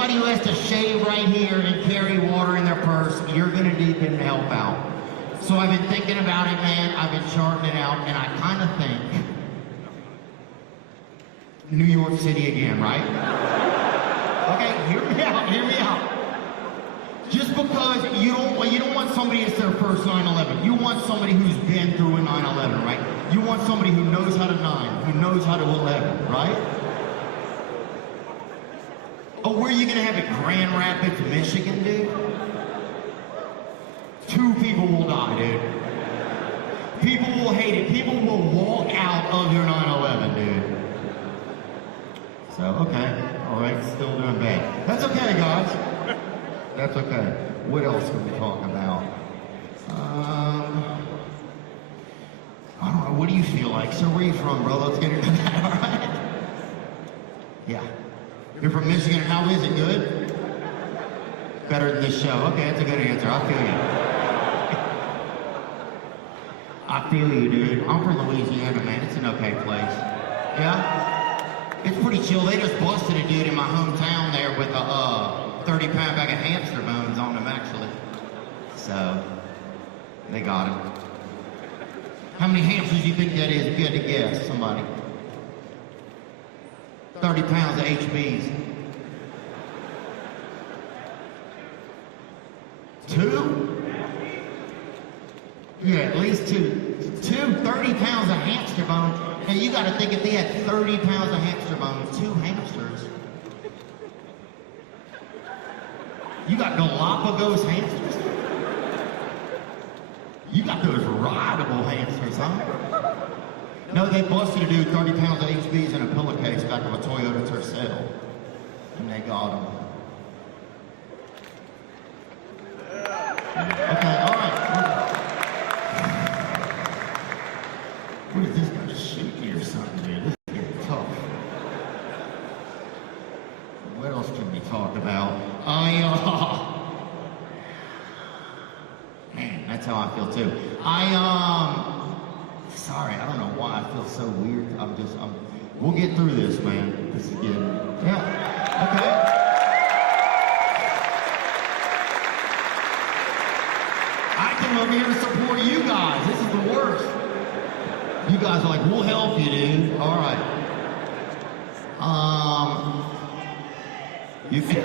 anybody who has to shave right here and carry water in their purse, you're gonna need them to help out. So I've been thinking about it, man. I've been charting it out, and I kind of think New York City again, right? Okay, hear me out. Just because you don't want somebody that's their first 9/11. You want somebody who's been through a 9/11, right? You want somebody who knows how to 9, who knows how to 11, right? Oh, where are you gonna have it? Grand Rapids, Michigan, dude? 2 people will die, dude. People will hate it. People will walk out of your 9/11, dude. So, okay, all right, still doing bad. That's okay, guys. That's okay. What else can we talk about? I don't know, what do you feel like? So where are you from, bro? Let's get into that, all right? Yeah. You're from Michigan, how is it? Good? Better than this show. Okay, that's a good answer. I feel you. I feel you, dude. I'm from Louisiana, man. It's an okay place. Yeah? It's pretty chill. They just busted a dude in my hometown there with a 30-pound bag of hamster bones on him, actually. So, they got him. How many hamsters do you think that is, if you had to guess, somebody? 30 pounds of HBs. 2? Yeah, at least 2. 30 pounds of hamster bones. Now you gotta think if they had 30 pounds of hamster bones, 2 hamsters. You got Galapagos hamsters? You got those rideable hamsters, huh? No, they busted a dude 30 pounds of HBs in a pillowcase back of a Toyota Tercel. And they got him. Okay, all right. What is this guy, just shoot me or something, dude? This is getting tough. What else can we talk about? Man, that's how I feel too. Sorry, I don't know why I feel so weird. We'll get through this, man. This is good. Yeah, okay. I came over here to support you guys. This is the worst. You guys are like, we'll help you, dude. All right. You can.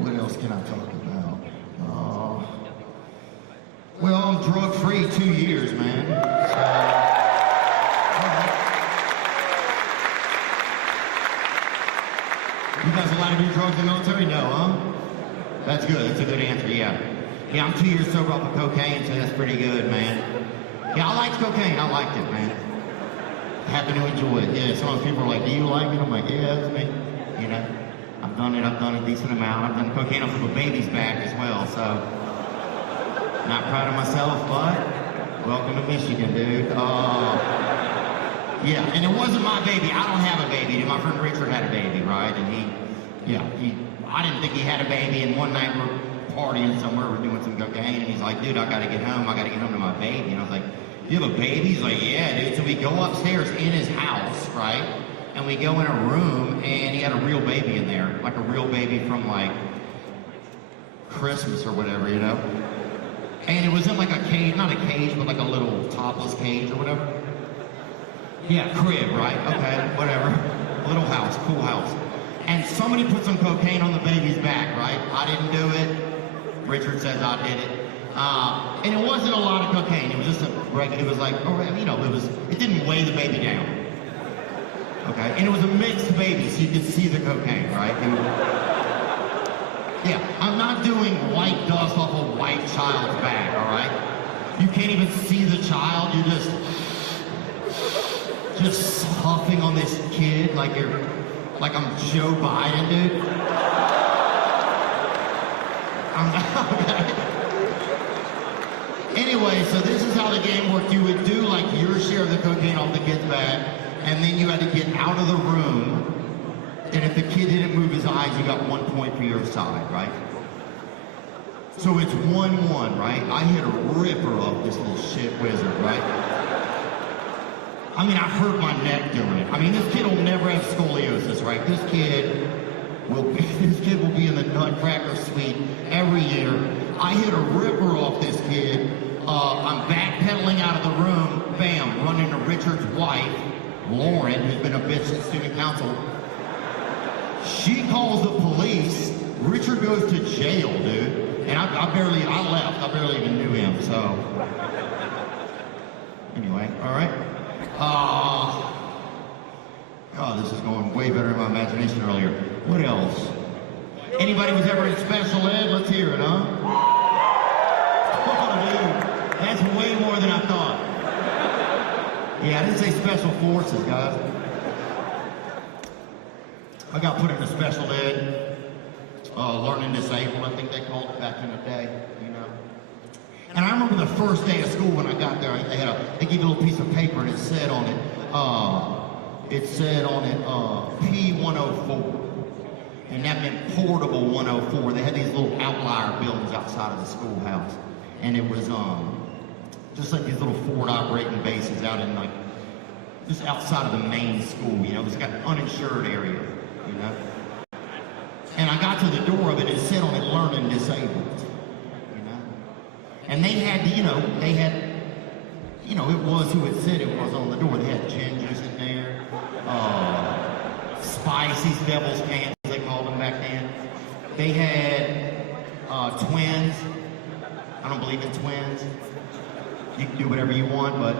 What else can I talk about? Well, I'm drug-free 2 years, man. So, you guys allowed to do drugs in the military? No, huh? That's good. That's a good answer, yeah. Yeah, I'm 2 years sober off of cocaine, so that's pretty good, man. Yeah, I liked cocaine. I liked it, man. Happy to enjoy it. Yeah, some of the people are like, do you like it? I'm like, yeah, that's me. You know, I've done it a decent amount. I've done cocaine off of a baby's back as well, so not proud of myself, but welcome to Michigan, dude. Yeah, and it wasn't my baby. I don't have a baby, dude. My friend Richard had a baby, right? And I didn't think he had a baby, and one night we're partying somewhere, we're doing some cocaine, and he's like, dude, I gotta get home to my baby. And I was like, you have a baby? He's like, yeah, dude. So we go upstairs in his house, right? And we go in a room, and he had a real baby in there, like a real baby from like Christmas or whatever, you know? And it was in like a cage, not a cage, but like a little topless cage or whatever. Yeah, crib, right? Okay, whatever. Little house, cool house. And somebody put some cocaine on the baby's back, right? I didn't do it. Richard says I did it. And it wasn't a lot of cocaine. It was just it was like, you know, it didn't weigh the baby down. Okay, and it was a mixed baby, so you could see the cocaine, right? Yeah, I'm not doing white dust off a white child's back, all right? You can't even see the child. You're just huffing on this kid like I'm Joe Biden, dude. Okay. Anyway, so this is how the game worked. You would do like your share of the cocaine off the kid's back, and then you had to get out of the room. And if the kid didn't move his eyes, you got 1 point for your side, right? So it's 1-1, right? I hit a ripper off this little shit wizard, right? I mean, I hurt my neck doing it. I mean, this kid will never have scoliosis, right? This kid will be in the Nutcracker Suite every year. I hit a ripper off this kid. I'm backpedaling out of the room, bam, run into Richard's wife, Lauren, who's been a bitch at student council. She calls the police. Richard goes to jail, dude. And I left. I barely even knew him, so. Anyway, all right. Oh, this is going way better in my imagination earlier. What else? Anybody was ever in special ed? Let's hear it, huh? Oh, dude. That's way more than I thought. Yeah, I didn't say special forces, guys. I got put into special ed, learning disabled, I think they called it back in the day, you know. And I remember the first day of school when I got there, they gave you a little piece of paper and it said on it, P104. And that meant portable 104. They had these little outlier buildings outside of the schoolhouse. And it was just like these little forward operating bases out in like, just outside of the main school, you know. It's got an uninsured area, you know. And I got to the door of it and it said on it, learning disabled, you know. And they had, it was who it said it was on the door. They had gingers in there, Spicy's, Devil's Cans, they called them back then. They had twins. I don't believe in twins. You can do whatever you want, but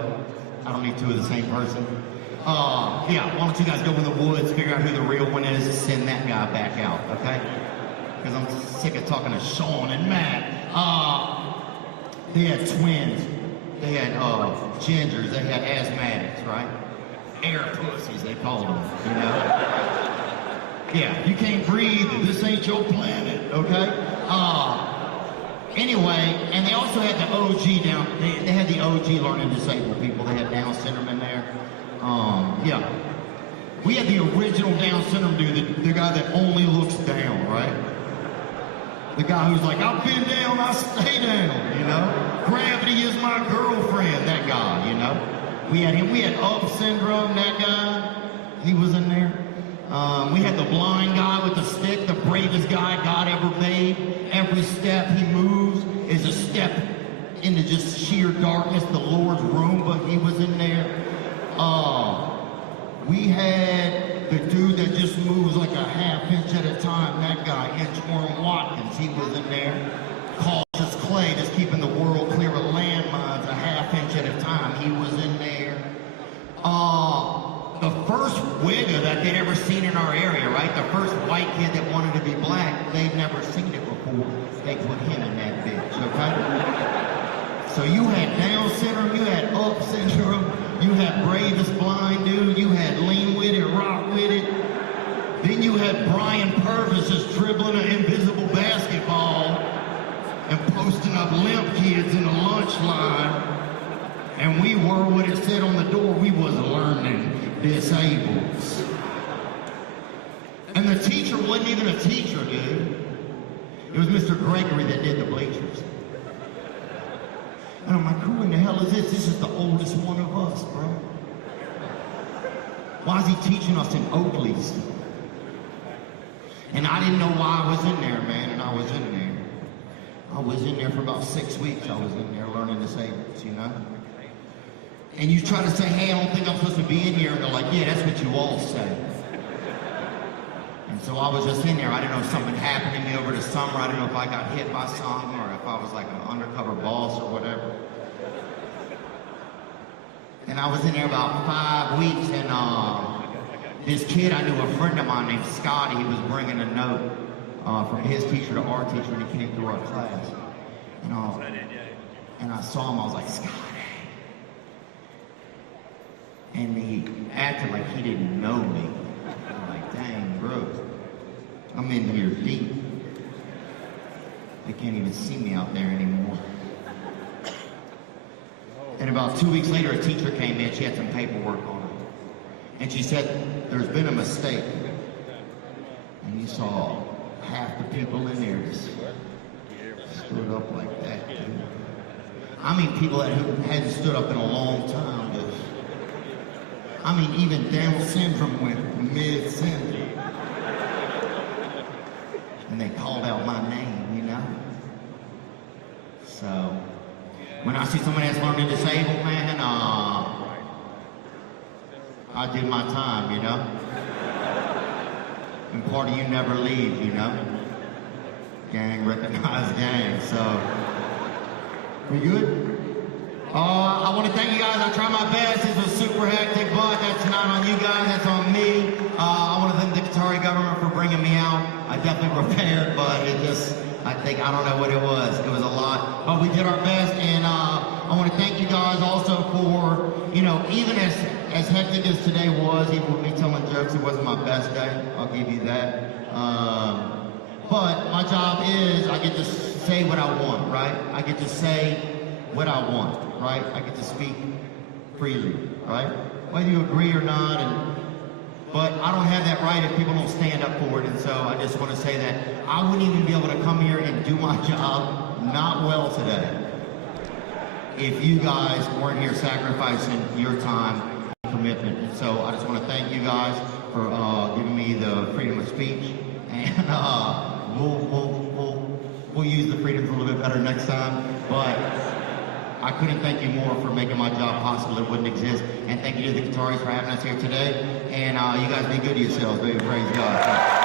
I don't need two of the same person. Yeah, why don't you guys go in the woods, figure out who the real one is, send that guy back out, okay? Because I'm sick of talking to Sean and Matt. They had twins. They had gingers. They had asthmatics, right? Air pussies, they called them, you know? Yeah, you can't breathe. This ain't your planet, okay? Anyway, and they also had the OG down. They had the OG learning disabled people. They had Down syndrome in there. Yeah. We had the original Down syndrome dude, the guy that only looks down, right? The guy who's like, I've been down, I stay down, you know? Gravity is my girlfriend, that guy, you know? We had him. We had Up syndrome, that guy. He was in there. We had the blind guy with the stick, the bravest guy God ever made. Every step he moves is a step into just sheer darkness, the Lord's room, but he was in there. We had the dude that just moves like a half inch at a time, that guy, Inchworm Watkins, he was in there. Cautious Clay, just keeping the world clear of landmines a half inch at a time, he was in there. The first wigger that they'd ever seen in our area, right? The first white kid that wanted to be black, they'd never seen it before. They put him in that bitch, okay? So you had Down syndrome, you had Up syndrome, you had bravest blind dude, you had lean with it, rock with it. Then you had Brian Purvis just dribbling an invisible basketball and posting up limp kids in the lunch line. And we were what it said on the door, we was learning disabled. And the teacher wasn't even a teacher, dude. It was Mr. Gregory that did the bleachers. And I'm like, who in the hell is this? This is the oldest one of us, bro. Why is he teaching us in Oakley's? And I didn't know why I was in there, man, and I was in there. I was in there for about 6 weeks. I was in there learning disabled, you know? And you try to say, hey, I don't think I'm supposed to be in here. And they're like, yeah, that's what you all say. And so I was just in there. I didn't know if something happened to me over the summer. I didn't know if I got hit by something or if I was like an undercover boss or whatever. And I was in there about 5 weeks, and this kid, I knew a friend of mine named Scotty. He was bringing a note from his teacher to our teacher, and he came through our class. And I saw him, I was like, Scotty. And he acted like he didn't know me. I'm like, dang, bro. I'm in here deep. They can't even see me out there anymore. And about 2 weeks later, a teacher came in. She had some paperwork on her. And she said, there's been a mistake. And you saw half the people in there just stood up like that, dude. I mean, people that hadn't stood up in a long time, just I mean, even Down syndrome went mid-sentence. And they called out my name, you know? So, when I see somebody that's learning disabled, man, I did my time, you know? And part of you never leave, you know? Gang recognize gang, so. We good? I want to thank you guys. I tried my best. This was super hectic, but that's not on you guys, that's on me. I want to thank the Qatari government for bringing me out. I definitely prepared, but it just, I don't know what it was. It was a lot, but we did our best, and I want to thank you guys also for, you know, even as hectic as today was, even with me telling jokes, it wasn't my best day. I'll give you that. But my job is, I get to say what I want, right? I get to say what I want, right? I get to speak freely, right? Whether you agree or not, but I don't have that right if people don't stand up for it, and so I just want to say that I wouldn't even be able to come here and do my job not well today if you guys weren't here sacrificing your time and commitment. And so I just want to thank you guys for giving me the freedom of speech, and we'll use the freedoms a little bit better next time, but I couldn't thank you more for making my job possible. It wouldn't exist. And thank you to the Qataris for having us here today. And you guys be good to yourselves, baby. Praise God.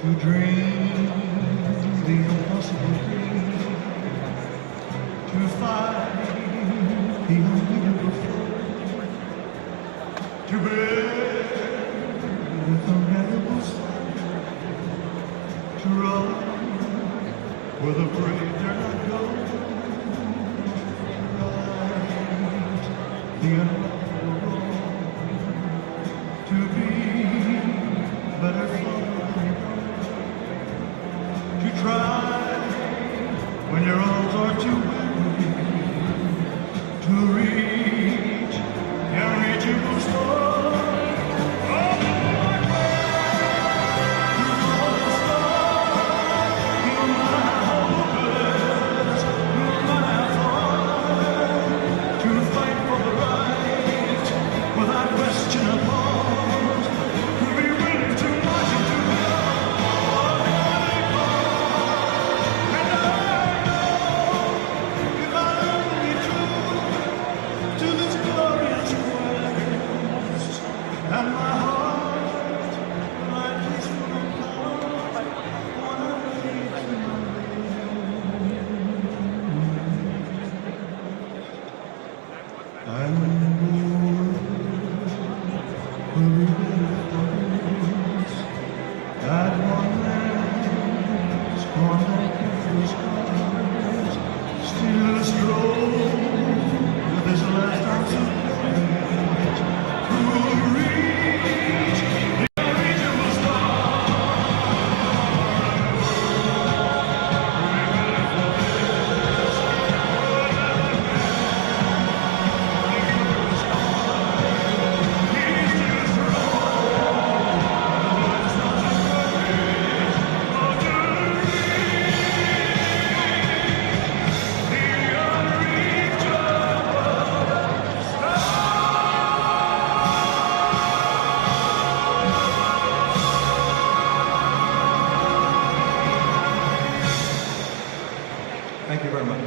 to dream the impossible dream, to find the unbeatable flow, to bear with unbearable sorrow, to run where the brave dare not go, right the unlovable wrong, to be better far than you know, to try when your arms are too weary, to reach the unreachable star. Thank you very much.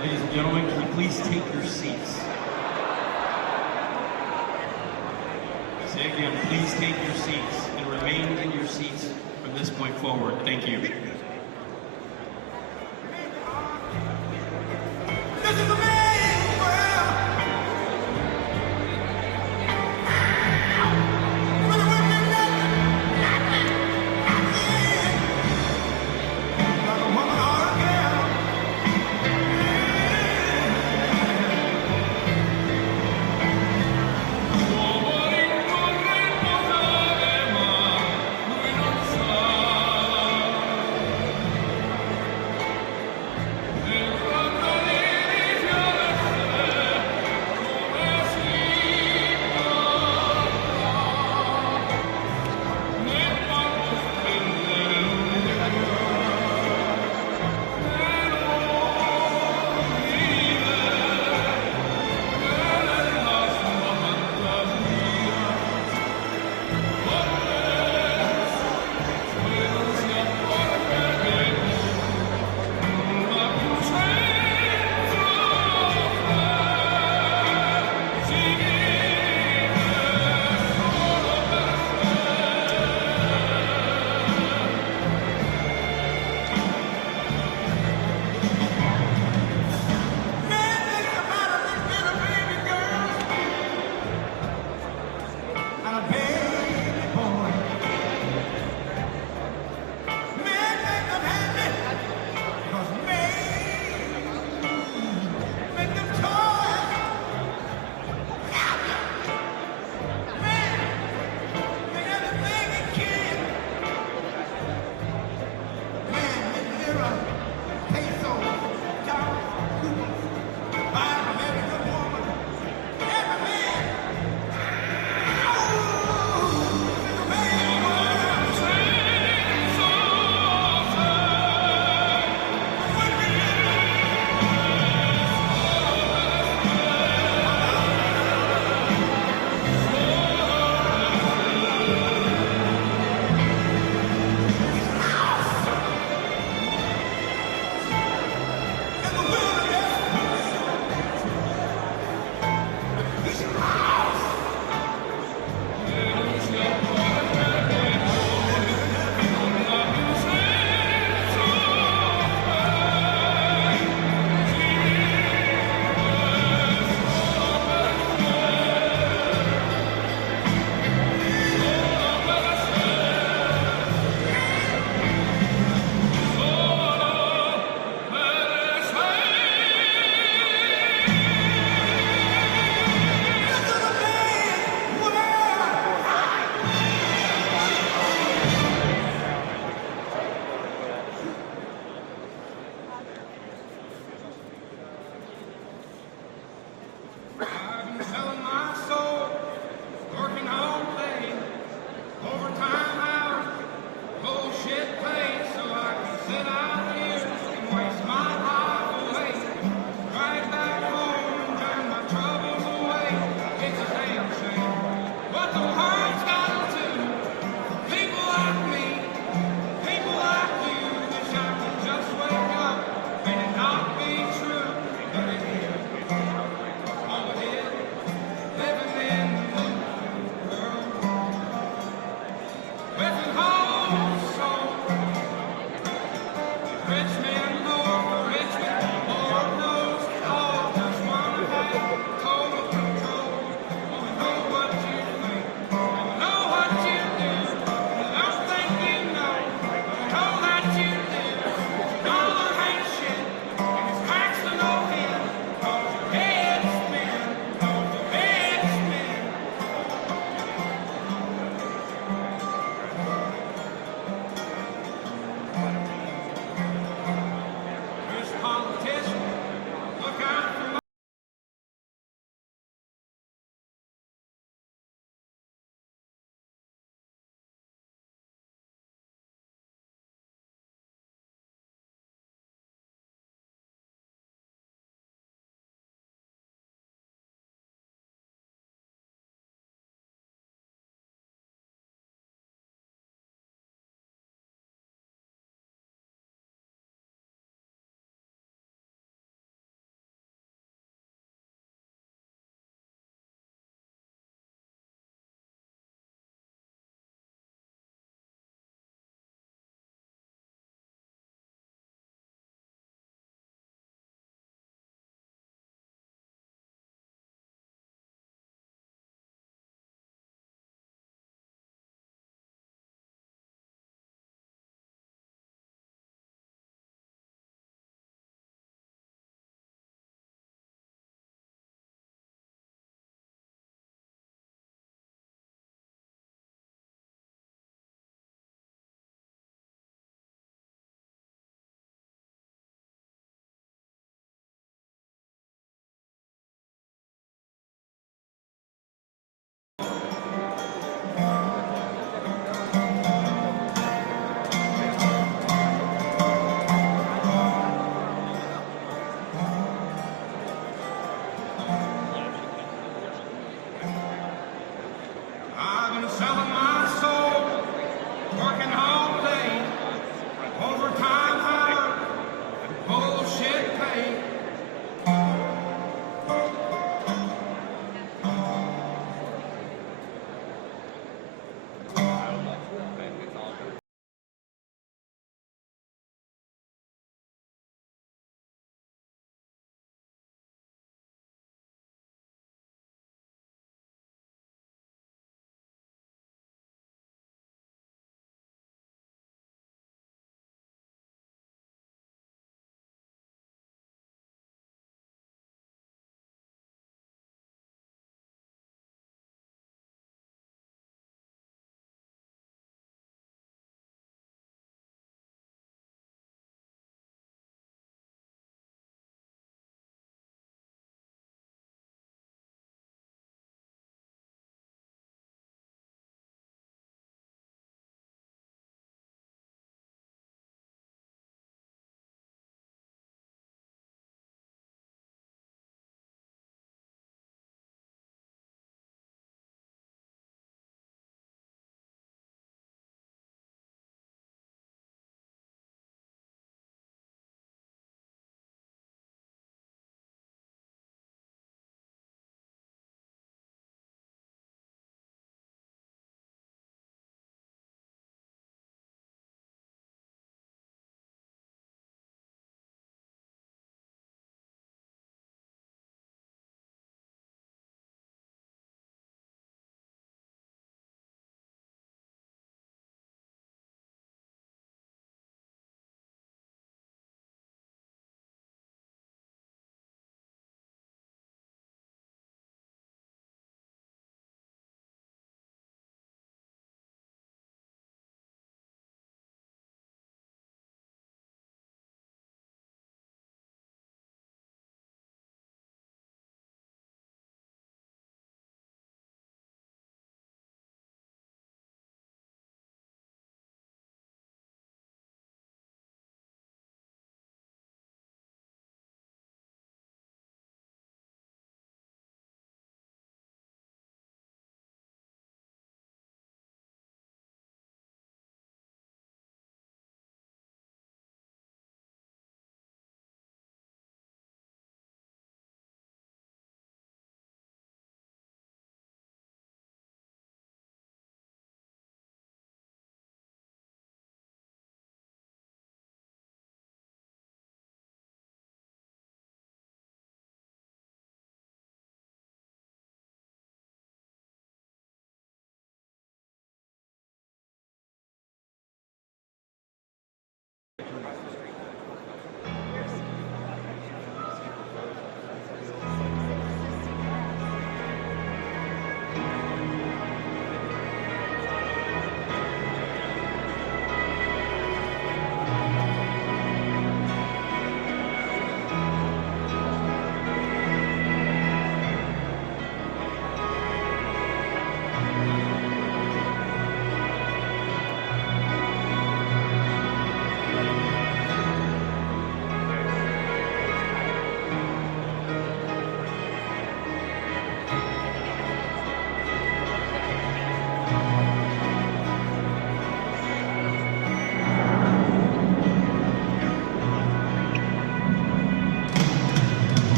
Ladies and gentlemen, can you please take your seats? Say again, please take your seats and remain in your seats from this point forward. Thank you. This is a man's world. For the women, nothing. Like a woman or a girl.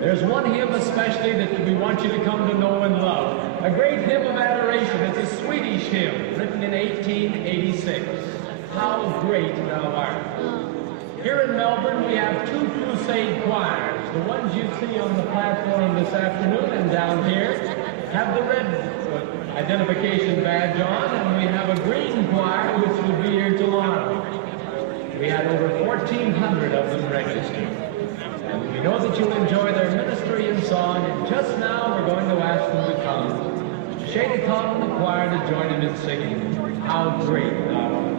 There's one hymn especially that we want you to come to know and love. A great hymn of adoration. It's a Swedish hymn written in 1886. How Great Thou Art. Here in Melbourne, we have two crusade choirs. The ones you see on the platform this afternoon and down here have the red identification badge on, and we have a green choir which will be here tomorrow. We had over 1,400 of them registered. And we know that you'll enjoy their ministry and song, and just now we're going to ask them to come. Shady Khan and the choir to join in singing, How Great Thou Art.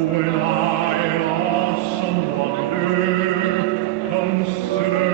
When I awesome wonder consider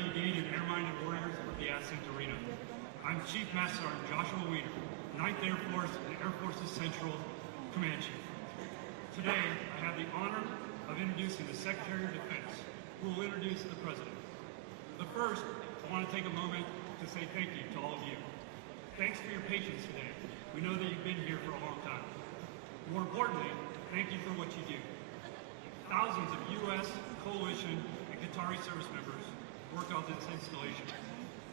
Udeid and air-minded warriors of the Ascent Arena. I'm Chief Master Sergeant Joshua Weeder, 9th Air Force and Air Force's Central Command Chief. Today, I have the honor of introducing the Secretary of Defense, who will introduce the President. But first, I want to take a moment to say thank you to all of you. Thanks for your patience today. We know that you've been here for a long time. More importantly, thank you for what you do. Thousands of U.S., coalition, and Qatari service members work on this installation,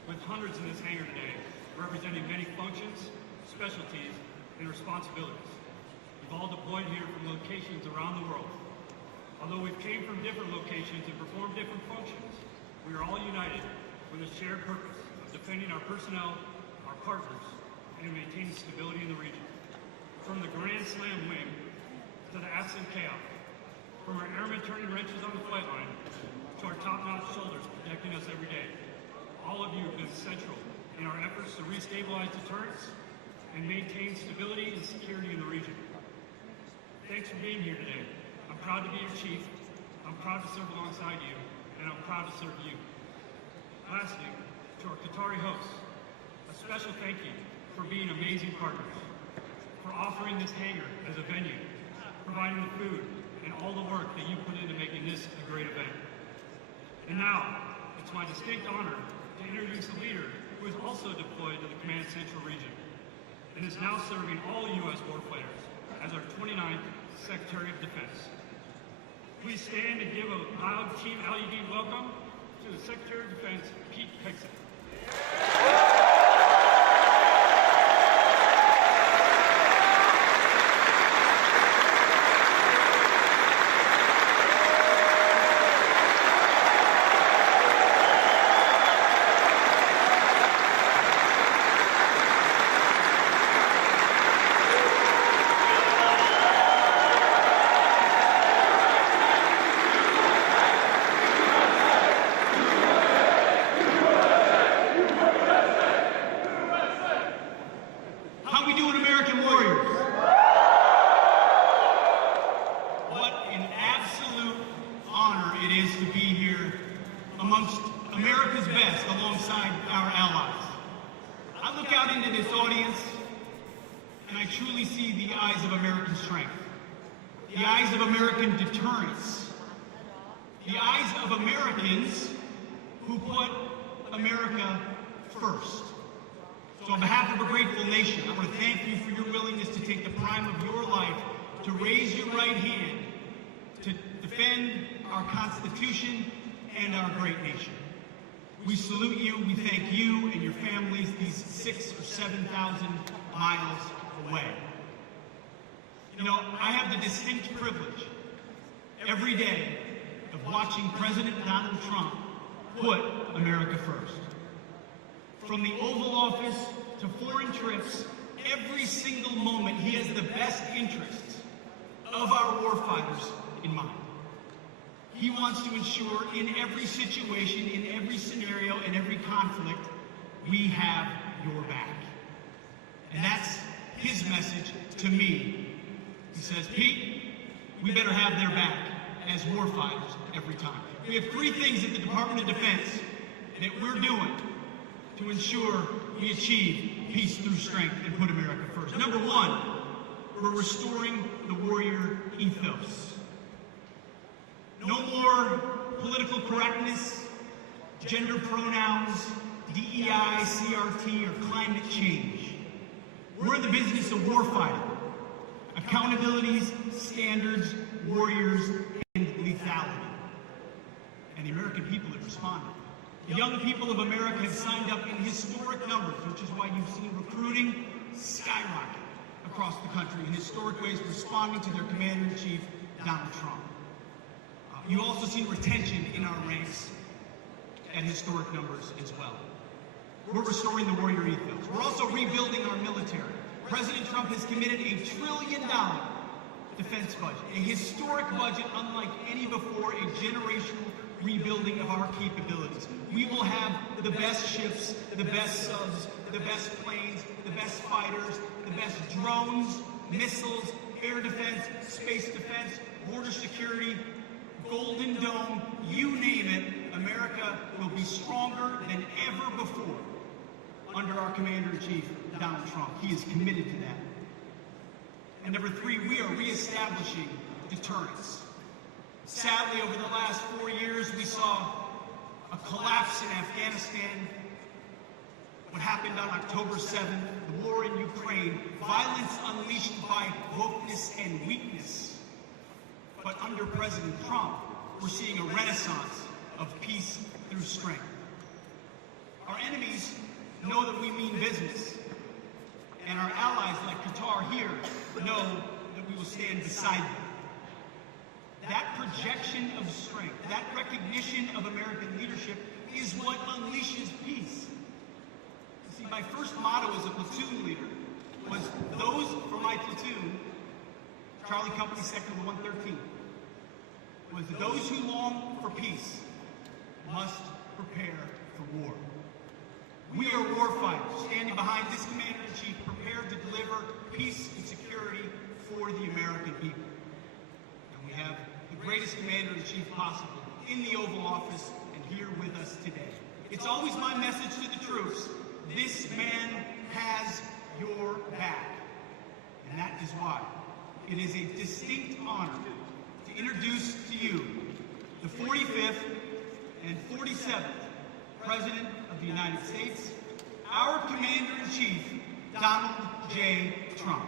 with hundreds in this hangar today, representing many functions, specialties, and responsibilities. We've all deployed here from locations around the world. Although we've came from different locations and performed different functions, we are all united with a shared purpose of defending our personnel, our partners, and maintaining stability in the region. From the Grand Slam wing to the Ascent chaos, from our airmen turning wrenches on the flight line to our top-notch soldiers protecting us every day, all of you have been central in our efforts to restabilize deterrence and maintain stability and security in the region. Thanks for being here today. I'm proud to be your chief, I'm proud to serve alongside you, and I'm proud to serve you. Lastly, to our Qatari hosts, a special thank you for being amazing partners, for offering this hangar as a venue, providing the food, and all the work that you put into making this a great event. And now, it's my distinct honor to introduce a leader who is also deployed to the Command Central region and is now serving all U.S. warfighters as our 29th Secretary of Defense. Please stand and give a loud Team LED welcome to the Secretary of Defense, Pete Hegseth. How we doing, American warriors? What an absolute honor it is to be here amongst America's best alongside our allies. I look out into this audience and I truly see the eyes of American strength, the eyes of American deterrence, the eyes of Americans who put America first. So on behalf of a grateful nation, I want to thank you for your willingness to take the prime of your life to raise your right hand to defend our Constitution and our great nation. We salute you, we thank you and your families these 6,000 or 7,000 miles away. You know, I have the distinct privilege every day of watching President Donald Trump put America first. From the Oval Office to foreign trips, every single moment he has the best interests of our warfighters in mind. He wants to ensure in every situation, in every scenario, in every conflict, we have your back. And that's his message to me. He says, Pete, we better have their back as warfighters every time. We have three things at the Department of Defense that we're doing to ensure we achieve peace through strength and put America first. Number one, we're restoring the warrior ethos. No more political correctness, gender pronouns, DEI, CRT, or climate change. We're in the business of warfighting. Accountabilities, standards, warriors, and lethality. And the American people have responded. The young people of America have signed up in historic numbers, which is why you've seen recruiting skyrocket across the country in historic ways, responding to their commander-in-chief, Donald Trump. You've also seen retention in our ranks at historic numbers as well. We're restoring the warrior ethos. We're also rebuilding our military. President Trump has committed $1 trillion defense budget, a historic budget unlike any before, a generational rebuilding of our capabilities. We will have the best ships, the best subs, the best planes, the best fighters, the best drones, missiles, air defense, space defense, border security, Golden Dome, you name it. America will be stronger than ever before under our Commander-in-Chief, Donald Trump. He is committed to that. And number three, we are reestablishing deterrence. Sadly, over the last 4 years, we saw a collapse in Afghanistan, what happened on October 7th, the war in Ukraine, violence unleashed by wokeness and weakness. But under President Trump, we're seeing a renaissance of peace through strength. Our enemies know that we mean business, and our allies like Qatar here know that we will stand beside them. That projection of strength, that recognition of American leadership is what unleashes peace. See, my first motto as a platoon leader was those for my platoon, Charlie Company Sector 113, was those who long for peace must prepare for war. We are warfighters, standing behind this Commander-in-Chief, prepared to deliver peace and security for the American people. And we have the greatest Commander-in-Chief possible in the Oval Office and here with us today. It's always my message to the troops, this man has your back. And that is why it is a distinct honor to introduce to you the 45th and 47th President of the United States, our Commander-in-Chief, Donald J. Trump.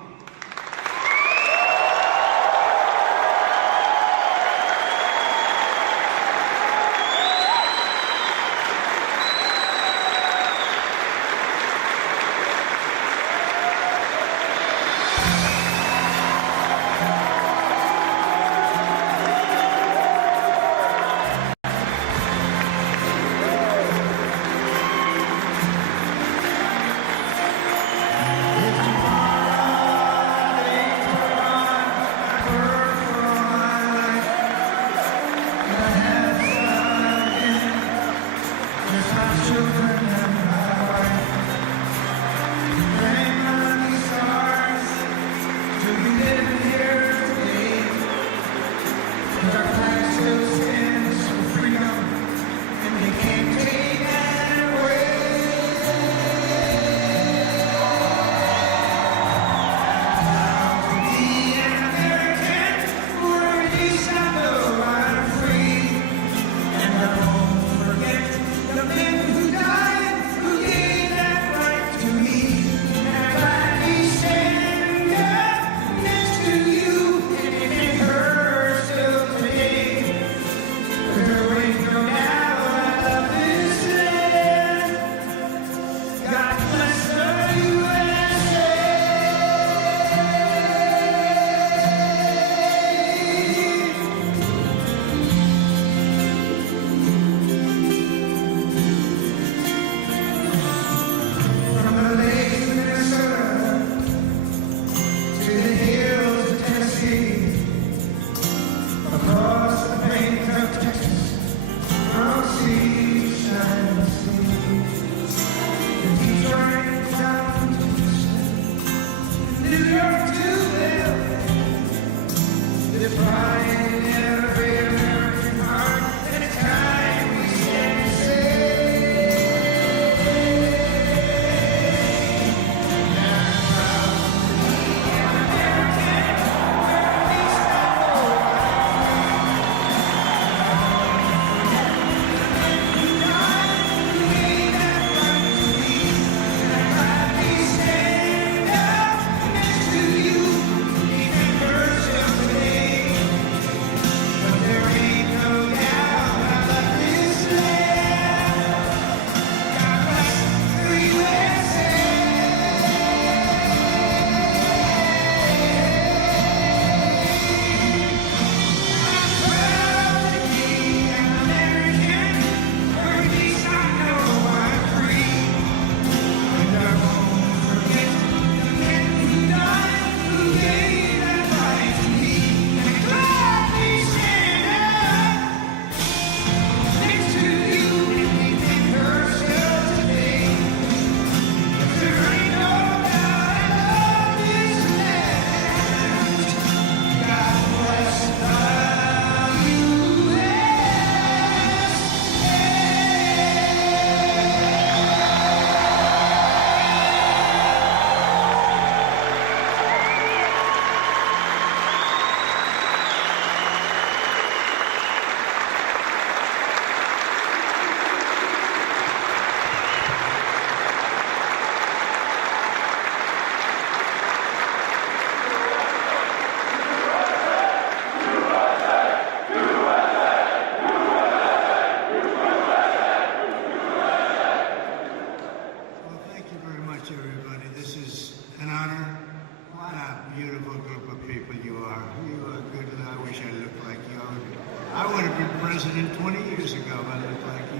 president 20 years ago, I look like you.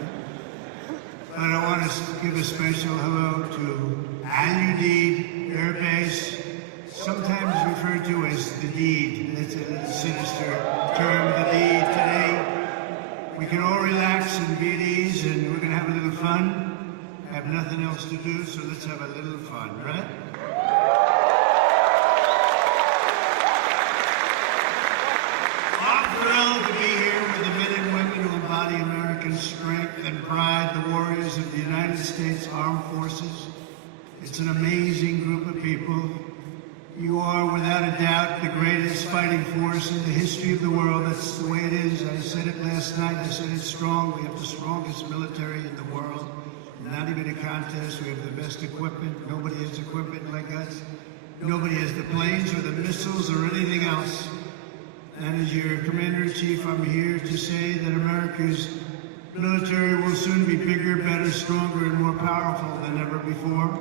But I want to give a special hello to Udeid Air Base, sometimes referred to as the deed. That's a sinister term, the deed. Today, we can all relax and be at ease, and we're going to have a little fun. I have nothing else to do, so let's have a little fun, right? I'm thrilled to be here with the men and women who embody American strength and pride, the warriors of the United States Armed Forces. It's an amazing group of people. You are, without a doubt, the greatest fighting force in the history of the world. That's the way it is. I said it last night. I said it strong. We have the strongest military in the world. Not even a contest. We have the best equipment. Nobody has equipment like us. Nobody has the planes or the missiles or anything else. And as your Commander-in-Chief, I'm here to say that America's military will soon be bigger, better, stronger, and more powerful than ever before.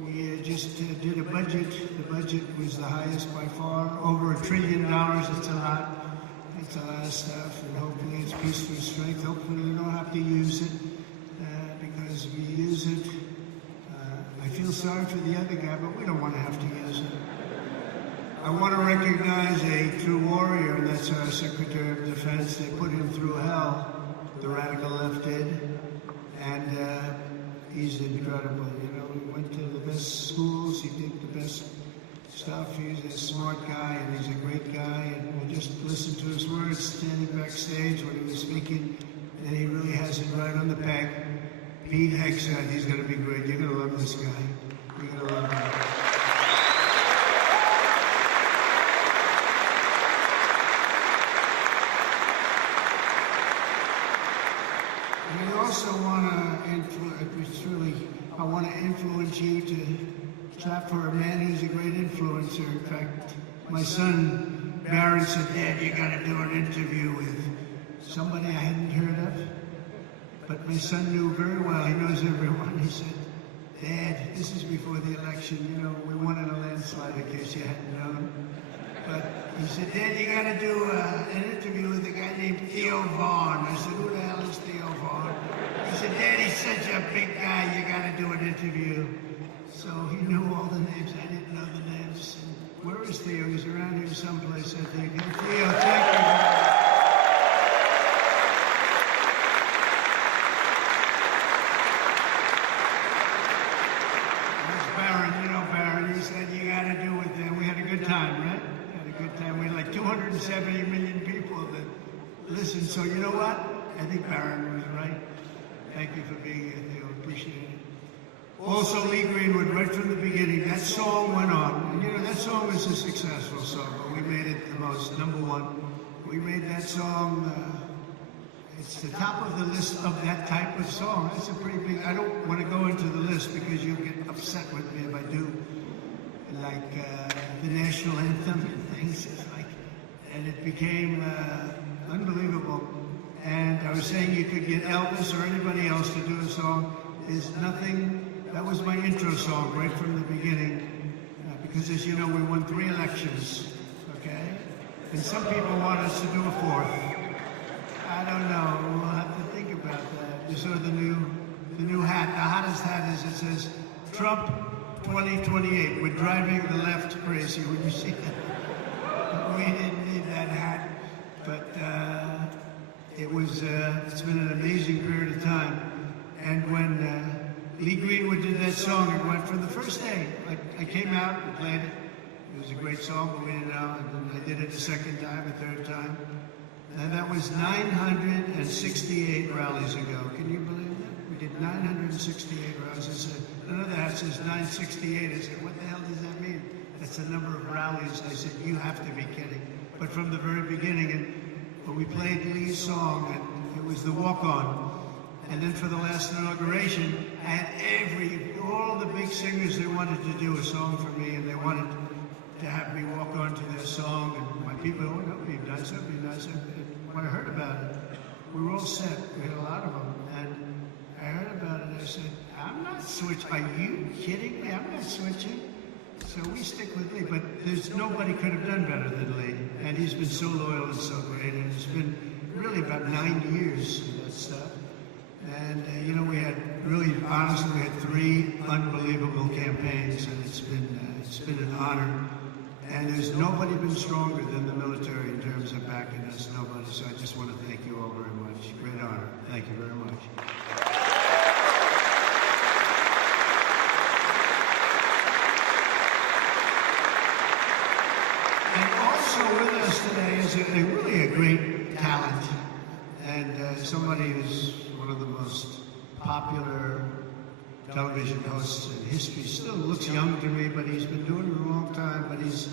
We just did a budget. The budget was the highest by far, over $1 trillion. It's a lot. It's a lot of stuff, and hopefully it's peace through strength. Hopefully we don't have to use it, because we use it. I feel sorry for the other guy, but we don't want to have to use it. I want to recognize a true warrior, and that's our Secretary of Defense. They put him through hell, the radical left did, and he's incredible. You know, he went to the best schools, he did the best stuff. He's a smart guy, and he's a great guy, and we just listened to his words standing backstage when he was speaking, and he really has it right on the peg. Pete Hegseth, he's going to be great. You're going to love this guy. You're going to love him. And I also want to influence you to clap for a man who's a great influencer. In fact, my son, Barron, said, Dad, you got to do an interview with somebody I hadn't heard of. But my son knew very well, he knows everyone. He said, Dad, this is before the election, you know, we won in a landslide in case you hadn't known. But he said, Dad, you got to do an interview with a guy named Theo Vaughn. I said, who the hell is Theo Vaughn? He said, Dad, he's such a big guy, you got to do an interview. So he knew all the names, I didn't know the names. And where is Theo? He's around here someplace, I think. Hey, Theo, thank you. He said, you got to do it there. We had a good time, right? We had a good time. We had like 270 million people that listened. So you know what? I think Barron was right. Thank you for being here, Theo. Appreciate it. Also, Lee Greenwood, right from the beginning, that song went on. And you know, that song was a successful song, but we made it the most, #1. We made that song, it's the top of the list of that type of song. That's a pretty big, I don't want to go into the list because you'll get upset with me if I do. Like the national anthem and things, and it became unbelievable. And I was saying you could get Elvis or anybody else to do a song. There's nothing, that was my intro song right from the beginning, because as you know, we won 3 elections, okay? And some people want us to do a 4th. I don't know, we'll have to think about that. You saw the new hat, the hottest hat is, it says, Trump 2028. We're driving the left crazy when you see that. We didn't need that hat, but it's been an amazing period of time. And when Lee Greenwood did that song, it went from the first day. I came out and played it. It was a great song, but we didn't know. And then I did it a second time, a third time. And that was 968 rallies ago. Can you believe that? We did 968 rallies. I said, another hat says 968. I said, what the hell does that mean? That's the number of rallies. I said, you have to be kidding. But from the very beginning, and when we played Lee's song, and it was the walk-on. And then for the last inauguration, I had all the big singers, they wanted to do a song for me, and they wanted to have me walk on to their song. And my people, oh, that would be nice, that would be nice. And when I heard about it, we were all set. We had a lot of them. And I heard about it, I said, I'm not switching. Are you kidding me? I'm not switching. So we stick with Lee, but nobody could have done better than Lee. And he's been so loyal and so great, and it's been really about 9 years of that stuff. And, you know, we had really, honestly, we had 3 unbelievable campaigns, and it's been an honor. And there's nobody been stronger than the military in terms of backing us, nobody. So I just want to thank you all very much. Great honor. Thank you very much. And also with us today is really a great talent, and somebody who's one of the most popular television hosts in history. Still looks young to me, but he's been doing it a long time, but he's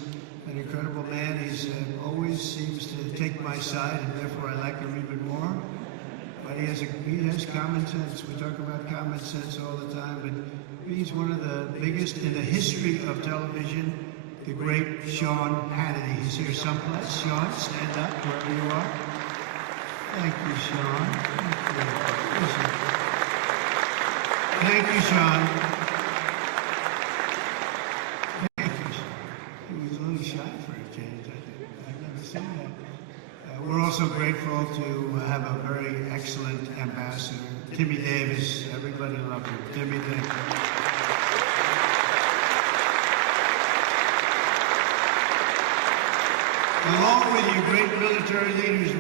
an incredible man. He's always seems to take my side, and therefore I like him even more. But he has common sense. We talk about common sense all the time, but he's one of the biggest in the history of television. The great Sean Hannity. He's here someplace. Sean, stand up wherever you are. Thank you, Sean. Thank you, Sean. Thank you. He was a little shy for a change, I think. I've never seen that. We're also grateful to have a very excellent ambassador, Timmy Davis. Everybody loves him. Timmy, thank you. Along with you great military leaders,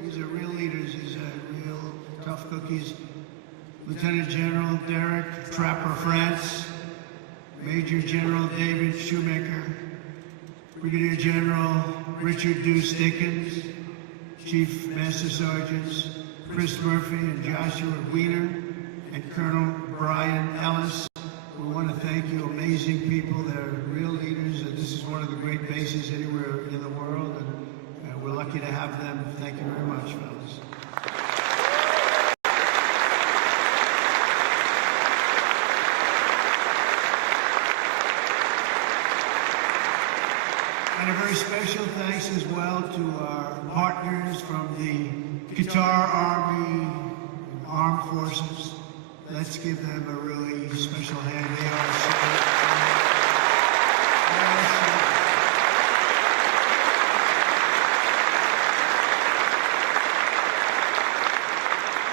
these are real leaders, these are real tough cookies. Lieutenant General Derek Trapper France, Major General David Shoemaker, Brigadier General Richard Deuce Dickens, Chief Master Sergeants Chris Murphy and Joshua Wiener, and Colonel Brian Ellis. We want to thank you, amazing people. They're real leaders, and this is one of the great bases anywhere in the world, and we're lucky to have them. Thank you very much, fellas. And a very special thanks as well to our partners from the Qatar Army, Armed Forces. Let's give them a really special hand. They are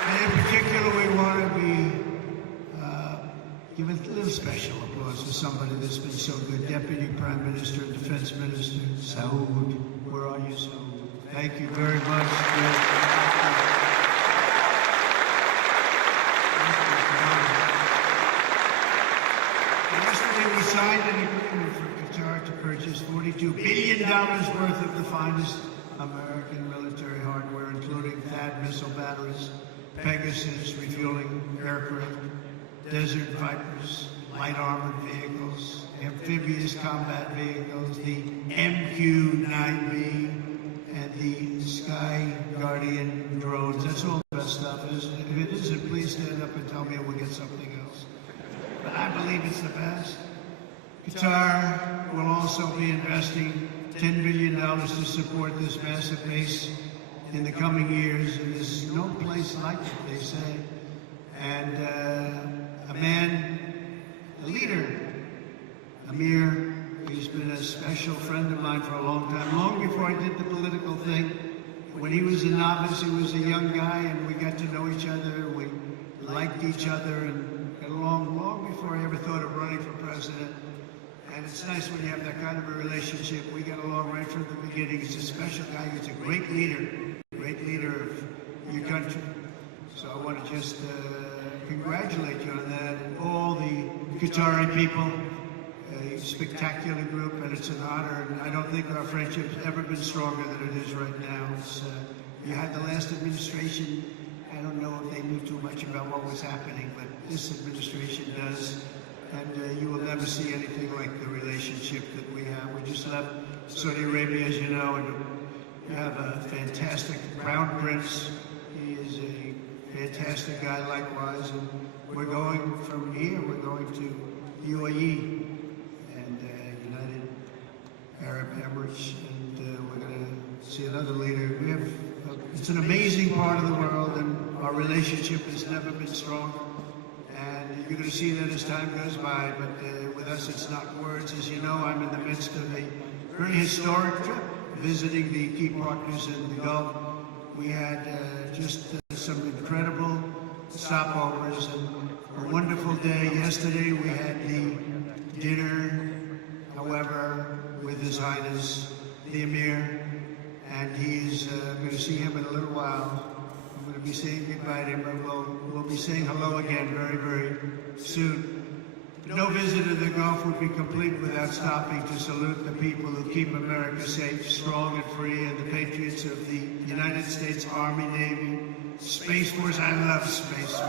and in particular, we want to give a little special applause to somebody that's been so good. Deputy Prime Minister and Defense Minister, Saud. Where are you, Saud? Thank you very much. Yesterday we signed an agreement for Qatar to purchase $42 billion worth of the finest American military hardware, including THAAD missile batteries, Pegasus refueling aircraft, Desert Vipers, light armored vehicles, amphibious combat vehicles, the MQ-9B, and the Sky Guardian drones. That's all the best stuff. If it isn't, please stand up and tell me we'll get something else. But I believe it's the best. Qatar will also be investing $10 billion to support this massive base in the coming years, and there's no place like it, they say. And a man, a leader, Amir, he's been a special friend of mine for a long time, long before I did the political thing. When he was a novice, he was a young guy, and we got to know each other. We liked each other and got along long before I ever thought of running for president. And it's nice when you have that kind of a relationship. We got along right from the beginning. He's a special guy. He's a great leader of your country. So I want to just congratulate you on that, and all the Qatari people. A spectacular group, and it's an honor. And I don't think our friendship's ever been stronger than it is right now. You had the last administration. I don't know if they knew too much about what was happening, but this administration does. And you will never see anything like the relationship that we have. We just left Saudi Arabia, as you know, and you have a fantastic Crown Prince. He is a fantastic guy likewise. And we're going from here, we're going to UAE and United Arab Emirates, and we're going to see another leader. It's an amazing part of the world, and our relationship has never been stronger. And you're going to see that as time goes by, but with us it's not words. As you know, I'm in the midst of a very historic trip, visiting the key partners in the Gulf. We had just some incredible stopovers and a wonderful day. Yesterday we had the dinner, however, with His Highness the Emir, and he's going to see him in a little while. I'm going to be saying goodbye to him, but we'll be saying hello again very, very soon. No visit to the Gulf would be complete without stopping to salute the people who keep America safe, strong, and free, and the patriots of the United States Army, Navy, Space Force. I love Space Force.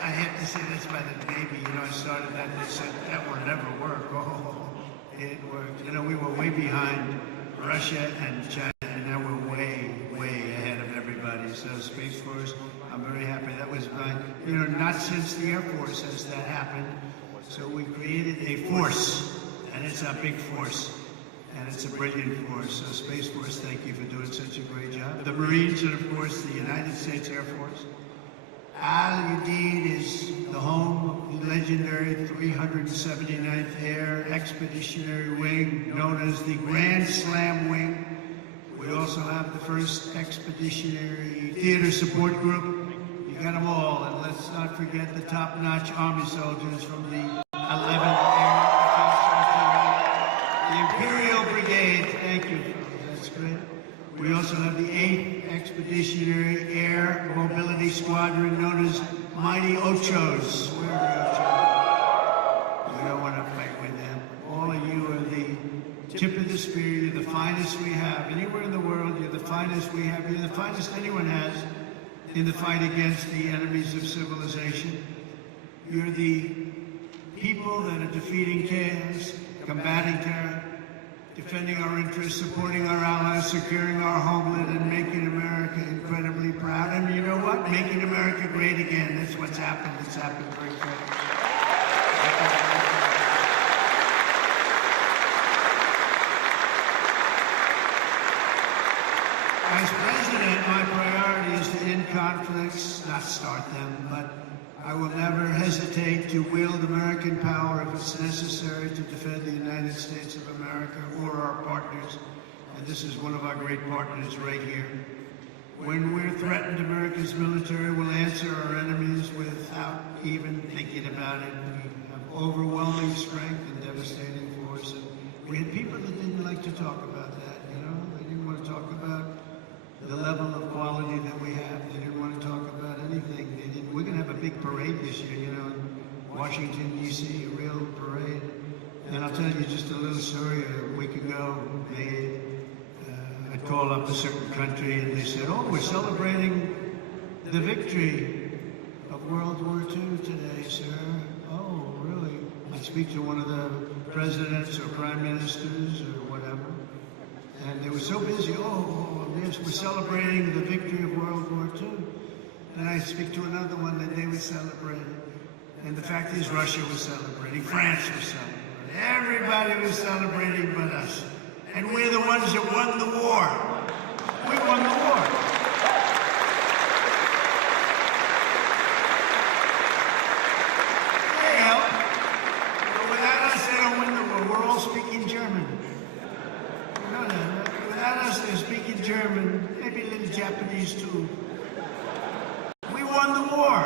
I had to say that's by the Navy. You know, I started that and they said that will never work. Oh, it worked. You know, we were way behind Russia and China, and now we're way, way ahead of everybody. So Space Force, I'm very happy. That was my, you know, not since the Air Force has that happened. So we created a force, and it's a big force, and it's a brilliant force. So Space Force, thank you for doing such a great job. The Marines, and of course the United States Air Force. Udeid is the home of the legendary 379th Air Expeditionary Wing, known as the Grand Slam Wing. We also have the 1st Expeditionary Theater Support Group. You got them all, and let's not forget the top-notch Army soldiers from the 11th Air Defense Artillery, the Imperial Brigade. Thank you, that's great. We also have the 8th Expeditionary Air Mobility Squadron, known as Mighty Ochos. Where are the Ochos? We don't want to fight with them. All of you are the tip of the spear. You're the finest we have. Anywhere in the world, you're the finest we have. You're the finest anyone has in the fight against the enemies of civilization. You're the people that are defeating chaos, combating terror, defending our interests, supporting our allies, securing our homeland, and making America incredibly proud. And you know what? Making America great again. That's what's happened. It's happened very quickly. As president, my priority is to end conflicts, not start them, but I will never hesitate to wield American power if it's necessary to defend the United States of America or our partners. And this is one of our great partners right here. When we're threatened, America's military will answer our enemies without even thinking about it. We have overwhelming strength and devastating force. And we had people that didn't like to talk about that, you know? They didn't want to talk about the level of quality that we have. They didn't want to talk about anything. We're going to have a big parade this year, you know, in Washington, D.C., a real parade. And I'll tell you just a little story. A week ago, I called up a certain country and they said, oh, we're celebrating the victory of World War II today, sir. Oh, really? I speak to one of the presidents or prime ministers or whatever. And they were so busy, yes, we're celebrating the victory of World War II. And I speak to another one that they were celebrating. And the fact is, Russia was celebrating, France was celebrating. Everybody was celebrating but us. And we're the ones that won the war. We won the war. They help. But without us, they don't win the war. We're all speaking German. No. Without us, they're speaking German, maybe a little Japanese too. We won the war,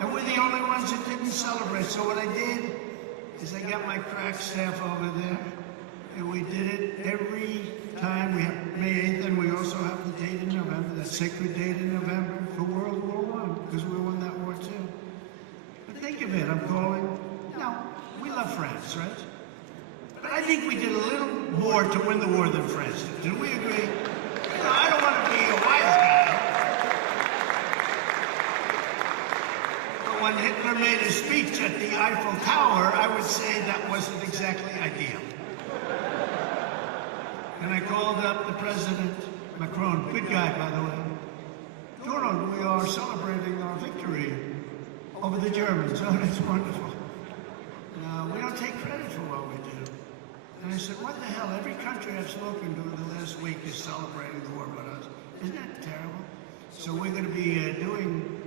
and we're the only ones that didn't celebrate. So what I did is I got my crack staff over there, and we did it every time. We have May 8th, and we also have the date in November, that sacred date in November for World War I, because we won that war too. But think of it, I'm calling. No, we love France, right? But I think we did a little more to win the war than France did. Do we agree? You know, I don't want to be a wise guy. But when Hitler made a speech at the Eiffel Tower, I would say that wasn't exactly ideal. And I called up the President, Macron, good guy, by the way. Donald, we are celebrating our victory over the Germans. Oh, that's wonderful. We don't take credit for what we do. And I said, what the hell? Every country I've spoken to in the last week is celebrating the war but us. Isn't that terrible? So we're going to be doing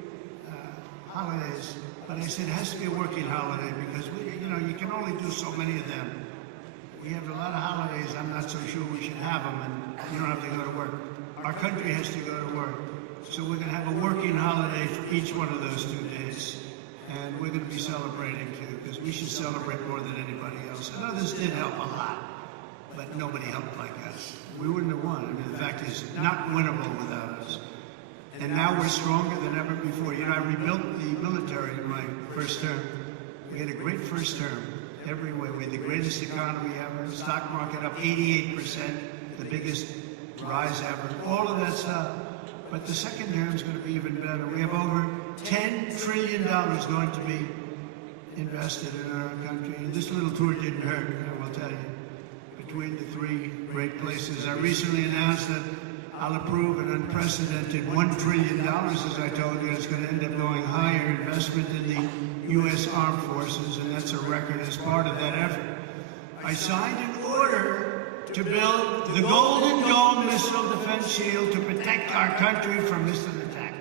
holidays. But I said, it has to be a working holiday because, you can only do so many of them. We have a lot of holidays. I'm not so sure we should have them, and you don't have to go to work. Our country has to go to work. So we're going to have a working holiday for each one of those 2 days. And we're going to be celebrating too, because we should celebrate more than anybody else. And others did help a lot, but nobody helped like us. We wouldn't have won. I mean, the fact is, not winnable without us. And now we're stronger than ever before. You know, I rebuilt the military in my first term. We had a great first term every way. We had the greatest economy ever. Stock market up 88%, the biggest rise ever. All of that stuff. But the second term is going to be even better. We have over $10 trillion going to be invested in our country. And this little tour didn't hurt, I will tell you. Between the 3 great places, I recently announced that I'll approve an unprecedented $1 trillion, as I told you. It's going to end up going higher investment in the U.S. Armed Forces, and that's a record as part of that effort. I signed an order to build the Golden Dome missile defense shield to protect our country from missile attack.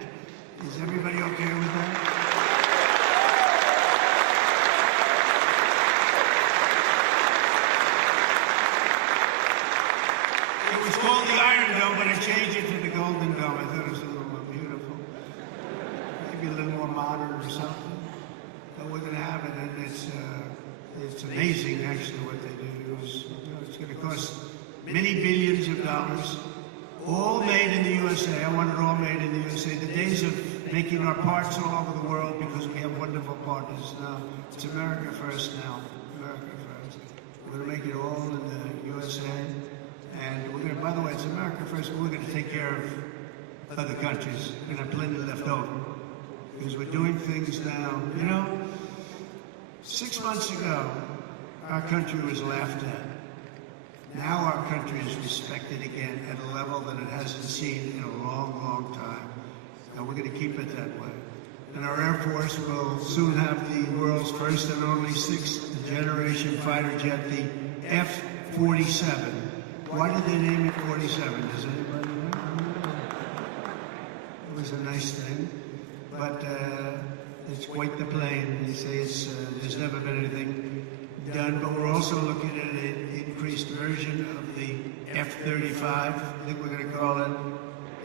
Is everybody okay with that? It was called the Iron Dome, but I changed it to the Golden Dome. I thought it was a little more beautiful. Maybe a little more modern or something. But we're going to have it, and it's amazing, actually, what they do. It's going to cost many billions of dollars, all made in the USA. I want it all made in the USA. The days of making our parts all over the world because we have wonderful partners now. It's America first now. America first. We're going to make it all in the USA. And we're going to, by the way, it's America first, but we're going to take care of other countries. We're going to have plenty left over. Because we're doing things now. You know, 6 months ago, our country was laughed at. Now our country is respected again at a level that it hasn't seen in a long, long time. And we're going to keep it that way. And our Air Force will soon have the world's first and only 6th generation fighter jet, the F-47. Why did they name it 47? Does anybody know? It was a nice thing. But it's quite the plane. They say there's never been anything done, but we're also looking at an increased version of the F-35. I think we're going to call it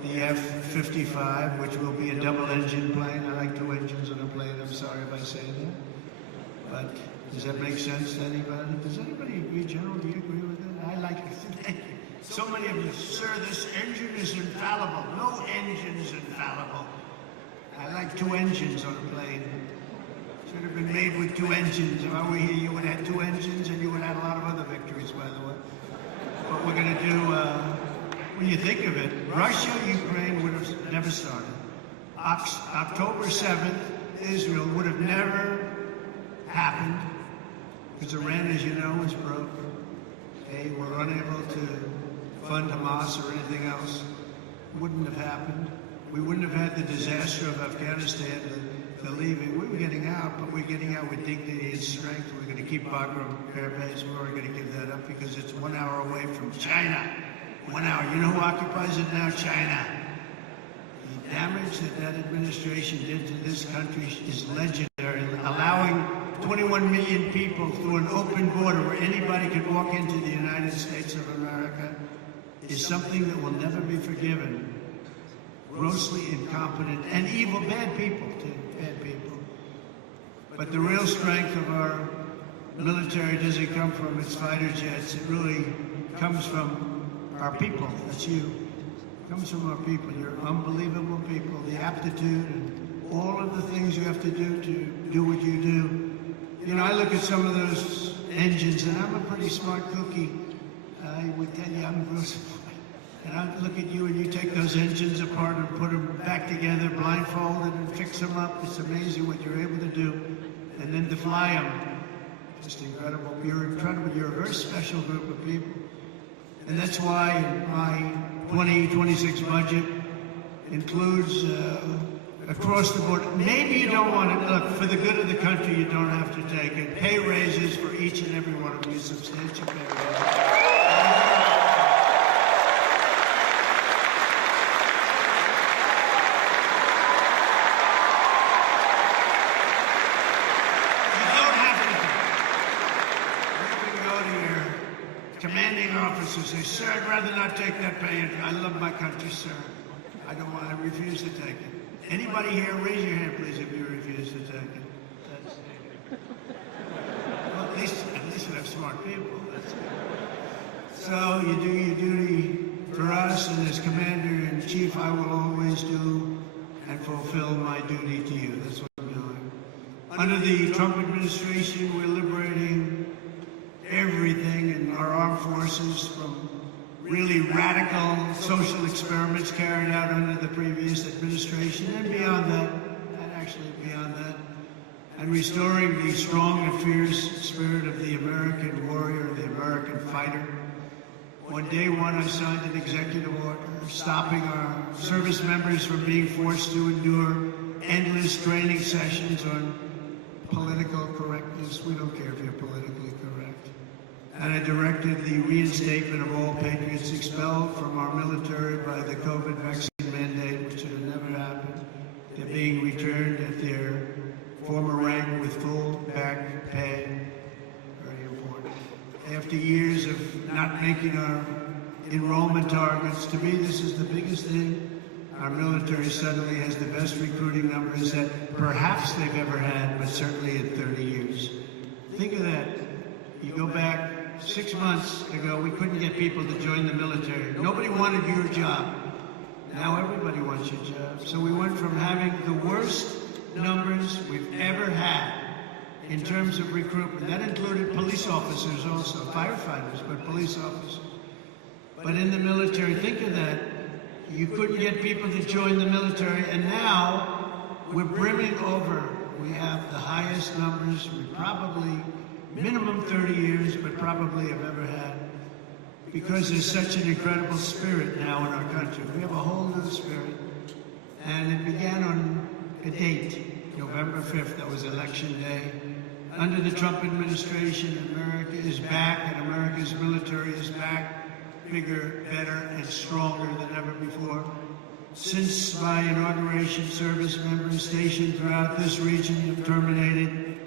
the F-55, which will be a double-engine plane. I like 2 engines on a plane. I'm sorry if I say that. But does that make sense to anybody? Does anybody agree, General? Do you agree with that? I like it. Thank you. So many of you, sir, this engine is infallible. No engine is infallible. I like 2 engines on a plane. Should have been made with 2 engines. If I were here, you would have had 2 engines, and you would have had a lot of other victories, by the way. But we're going to do, when you think of it, Russia, Ukraine would have never started. October 7th, Israel would have never happened, because Iran, as you know, was broke. Okay, we're unable to fund Hamas or anything else. It wouldn't have happened. We wouldn't have had the disaster of Afghanistan, the leaving. We were getting out, but we're getting out with dignity and strength. We're going to keep Bagram Air Base. We're going to give that up because it's 1 hour away from China. 1 hour. You know who occupies it now? China. The damage that administration did to this country is legendary. Allowing 21 million people through an open border where anybody could walk into the United States of America is something that will never be forgiven. Grossly incompetent and evil, bad people too, bad people. But the real strength of our military doesn't come from its fighter jets. It really comes from our people. That's you. It comes from our people. You're unbelievable people. The aptitude and all of the things you have to do what you do. You know, I look at some of those engines, and I'm a pretty smart cookie. I would tell you I'm real smart. And I look at you and you take those engines apart and put them back together, blindfolded, and fix them up. It's amazing what you're able to do. And then to fly them, just incredible. You're incredible. You're a very special group of people. And that's why my 2026 budget includes across the board. Maybe you don't want to, look, for the good of the country, you don't have to take it. Pay raises for each and every one of you, substantial pay raises. officers say, sir, I'd rather not take that pay. I love my country, sir. I don't want, I refuse to take it. Anybody here, raise your hand, please, if you refuse to take it. Well, at least we have smart people. That's good. So you do your duty for us, and as Commander-in-Chief, I will always do and fulfill my duty to you. That's what I'm doing. Under the Trump administration, we're liberating everything in our armed forces from really radical social experiments carried out under the previous administration and beyond that, and actually beyond that, and restoring the strong and fierce spirit of the American warrior, the American fighter. On day one, I signed an executive order stopping our service members from being forced to endure endless training sessions on political correctness. We don't care if you're politically correct. And I directed the reinstatement of all patriots expelled from our military by the COVID vaccine mandate, which should have never happened. They're being returned at their former rank with full back pay. Very important. After years of not making our enrollment targets, to me this is the biggest thing. Our military suddenly has the best recruiting numbers that perhaps they've ever had, but certainly in 30 years. Think of that. You go back 6 months ago, we couldn't get people to join the military. Nobody wanted your job. Now everybody wants your job. So we went from having the worst numbers we've ever had in terms of recruitment. That included police officers also, firefighters, but police officers. But in the military, think of that. You couldn't get people to join the military, and now we're brimming over. We have the highest numbers we probably, minimum 30 years, but probably have ever had, because there's such an incredible spirit now in our country. We have a whole new spirit, and it began on a date, November 5th, that was election day. Under the Trump administration, America is back, and America's military is back, bigger, better, and stronger than ever before. Since my inauguration, service members stationed throughout this region have terminated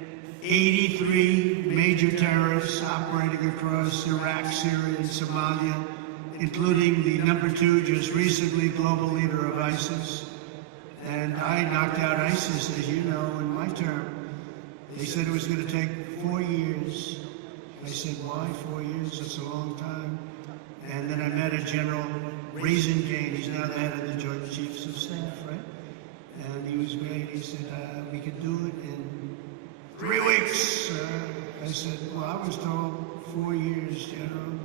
83 major terrorists operating across Iraq, Syria, and Somalia, including the #2, just recently, global leader of ISIS. And I knocked out ISIS, as you know, in my term. They said it was going to take 4 years. I said, why 4 years? That's a long time. And then I met a General Raisin-Jane. He's now the head of the Joint Chiefs of Staff, right? And he was great. He said, we could do it in 3 weeks. I said, well, I was told 4 years, General,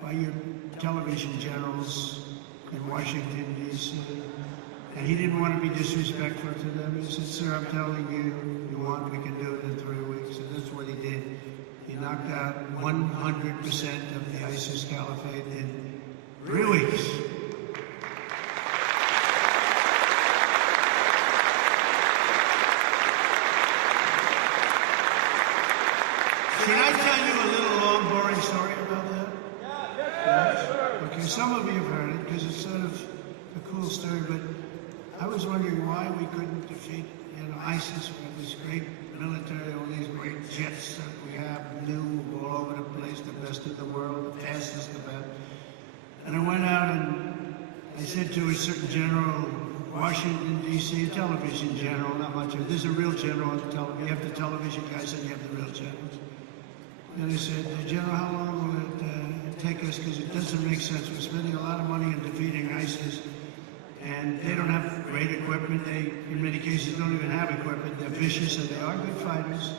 by your television generals in Washington, D.C. And he didn't want to be disrespectful to them. He said, sir, I'm telling you, you want, we can do it in 3 weeks. And that's what he did. He knocked out 100% of the ISIS caliphate in 3 weeks. Should I tell you a little long, boring story about that? Yeah. Okay, some of you have heard it because it's sort of a cool story, but I was wondering why we couldn't defeat, ISIS. We have this great military, all these great jets that we have, new all over the place, the best in the world, the fastest, the best. And I went out and I said to a certain general, Washington, D.C., television general, not much of it. There's a real general on the television. You have the television guys and you have the real generals. And I said, General, how long will it take us? Because it doesn't make sense. We're spending a lot of money on defeating ISIS. And they don't have great equipment. They, in many cases, don't even have equipment. They're vicious and they are good fighters.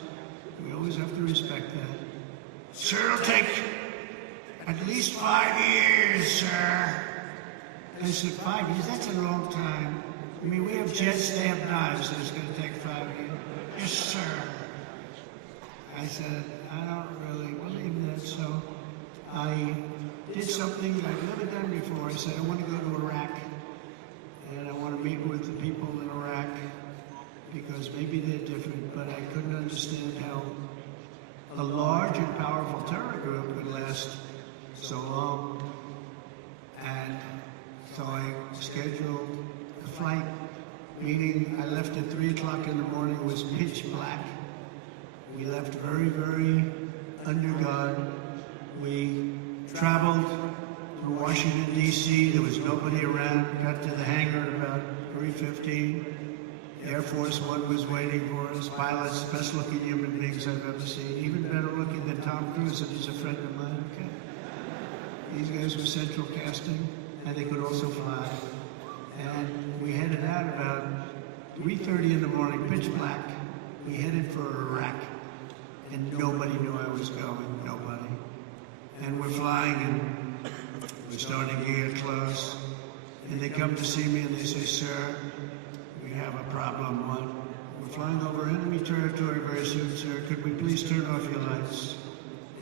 We always have to respect that. Sir, it'll take at least 5 years, sir. I said, 5 years? That's a long time. I mean, we have jets, they have knives, so it's going to take 5 years. Yes, sir. I said, I don't really believe that, so I did something that I've never done before. I said, I want to go to Iraq. And I want to meet with the people in Iraq because maybe they're different, but I couldn't understand how a large and powerful terror group would last so long. And so I scheduled a flight, meaning I left at 3 o'clock in the morning. It was pitch black. We left very, very under guard. We traveled to Washington, D.C. There was nobody around. Got to the hangar at about 3:15. Air Force One was waiting for us. Pilots, best looking human beings I've ever seen. Even better looking than Tom Cruise, and he's a friend of mine. Okay. These guys were central casting, and they could also fly. And we headed out about 3:30 in the morning, pitch black. We headed for Iraq, and nobody knew I was going. Nobody. And we're flying, and we're starting to get close. And they come to see me, and they say, "Sir, we have a problem. What? We're flying over enemy territory very soon, sir. Could we please turn off your lights?"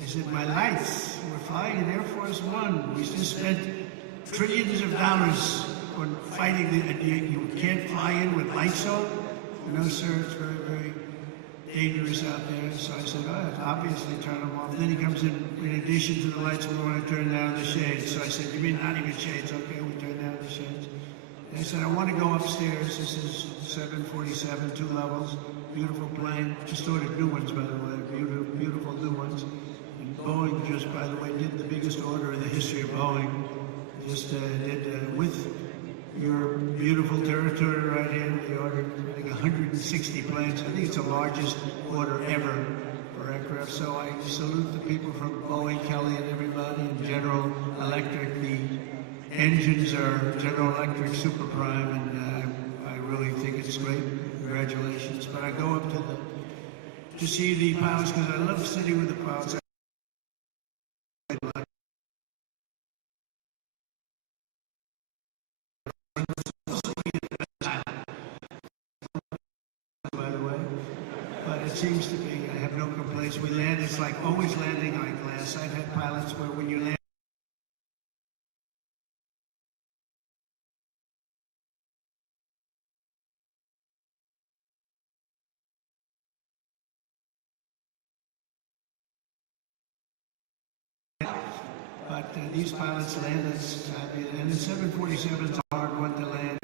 I said, "My lights? We're flying in Air Force One. We just spent trillions of dollars on fighting you can't fly in with lights on?" "No, sir, it's very, very dangerous out there." So I said, "Oh, obviously turn them off." Then he comes in addition to the lights, we want to turn down the shades. So I said, "You mean not even shades?" "Okay, we turn down the shades." And I said, "I want to go upstairs. This is 747, 2 levels, beautiful plane." Just ordered new ones, by the way, beautiful new ones. And Boeing just, by the way, did the biggest order in the history of Boeing. Just did with your beautiful territory right here. They ordered, I think, 160 planes. I think it's the largest order ever for aircraft. So I salute the people from Boeing, Kelly, and everybody, and General Electric. The engines are General Electric Super Prime, and I really think it's great. Congratulations. But I go up to see the pilots because I love sitting with the pilots. By the way, but it seems to be, I have no complaints. We land, it's like always landing on glass. I've had pilots where when you land, but these pilots land us, and the 747 is a hard one to land.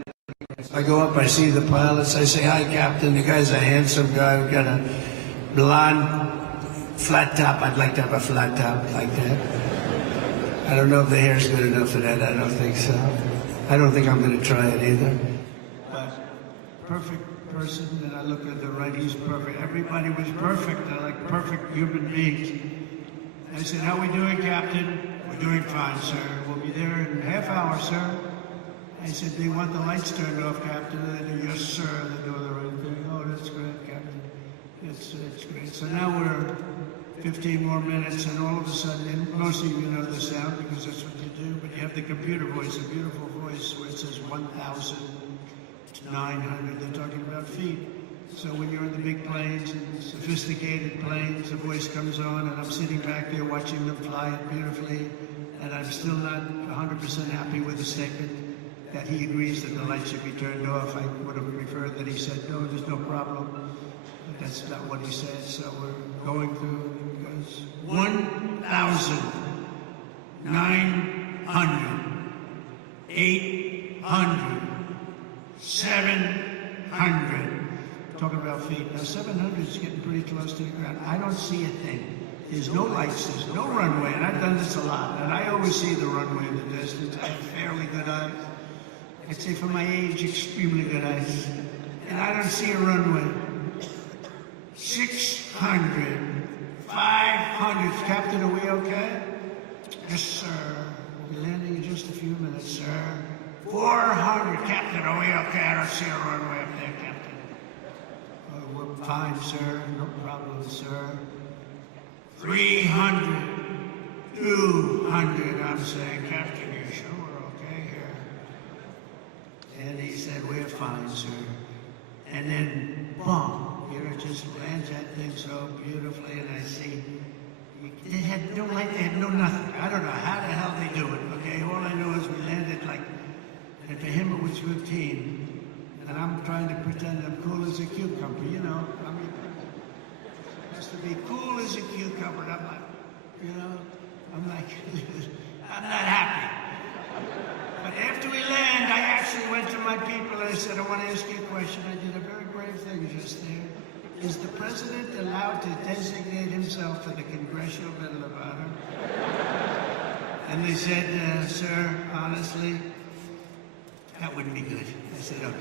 I go up, I see the pilots, I say, "Hi, Captain." The guy's a handsome guy, we've got a blonde flat top. I'd like to have a flat top like that. I don't know if the hair's good enough for that, I don't think so. I don't think I'm gonna try it either. But perfect person, and I look at the right, he's perfect. Everybody was perfect, they're like perfect human beings. I said, "How we doing, Captain?" "We're doing fine, sir. We'll be there in a half hour, sir." I said, "They want the lights turned off, Captain." And they do, "Yes, sir." They're doing the right thing. "Oh, that's great, Captain. It's great." So now we're 15 more minutes, and all of a sudden, and most of you know the sound because that's what you do, but you have the computer voice, a beautiful voice where it says 1,900. They're talking about feet. So when you're in the big planes and sophisticated planes, the voice comes on, and I'm sitting back there watching them fly it beautifully, and I'm still not 100% happy with the statement that he agrees that the lights should be turned off. I would have preferred that he said, "No, there's no problem." But that's not what he said, so we're going through, because 1,900, 800, 700. Talking about feet. Now 700 is getting pretty close to the ground. I don't see a thing. There's no lights, there's no runway, and I've done this a lot, and I always see the runway in the distance. I have fairly good eyes. I'd say for my age, extremely good eyes. And I don't see a runway. 600, 500. Captain, are we okay? "Yes, sir. We'll be landing in just a few minutes, sir." 400. "Captain, are we okay? I don't see a runway up there, Captain." "Oh, we're fine, sir. No problem, sir." 300, 200. I'm saying, "Captain, you sure we're okay here?" And he said, "We're fine, sir." And then, boom, here it just lands that thing so beautifully, and I see they had no light, they had no nothing. I don't know how the hell they do it, okay? All I know is we landed like, and for him it was 15, and I'm trying to pretend I'm cool as a cucumber, you know? I mean, it has to be cool as a cucumber, and I'm like, you know, I'm like, I'm not happy. But after we land, I actually went to my people and I said, "I want to ask you a question." I did a very brave thing just there. Is the president allowed to designate himself for the Congressional Medal of Honor? And they said, sir, honestly, that wouldn't be good. I said, okay.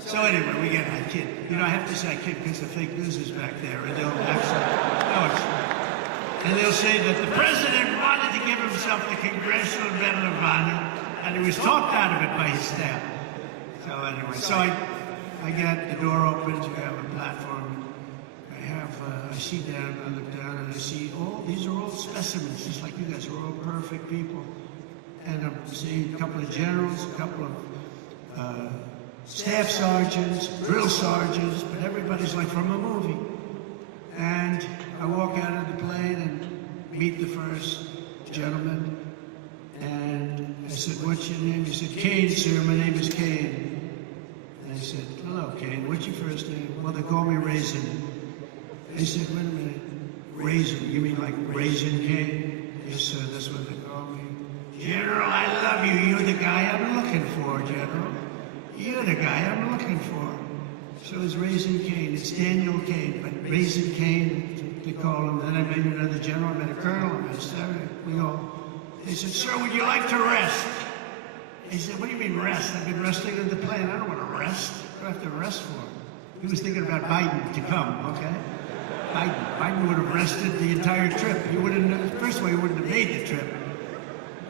So anyway, we get my kid. You know, I have to say I kid because the fake news is back there, and they'll actually, no, and they'll say that the president wanted to give himself the Congressional Medal of Honor, and he was talked out of it by his staff. So anyway, so I get the door opens, we have a platform. I see down, I look down, and I see these are all specimens, just like you guys are all perfect people. And I'm seeing a couple of generals, a couple of staff sergeants, drill sergeants, but everybody's like from a movie. And I walk out of the plane and meet the first gentleman. And I said, what's your name? He said, Kane, sir, my name is Kane. And I said, hello, Kane, what's your first name? Well, they call me Raisin. I said, wait a minute, Raisin, you mean like Raisin King? Yes, sir, that's what they call me. General, I love you. You're the guy I'm looking for, General. You're the guy I'm looking for. So it's Raisin Kane. It's Daniel Kane, but Raisin Kane, they call him. Then I met another general, I met a colonel, I met a sergeant. We all, they said, sir, would you like to rest? He said, what do you mean rest? I've been resting in the plane. I don't want to rest. What do I have to rest for? He was thinking about Biden to come, okay? Biden would have rested the entire trip. He wouldn't, first of all, he wouldn't have made the trip.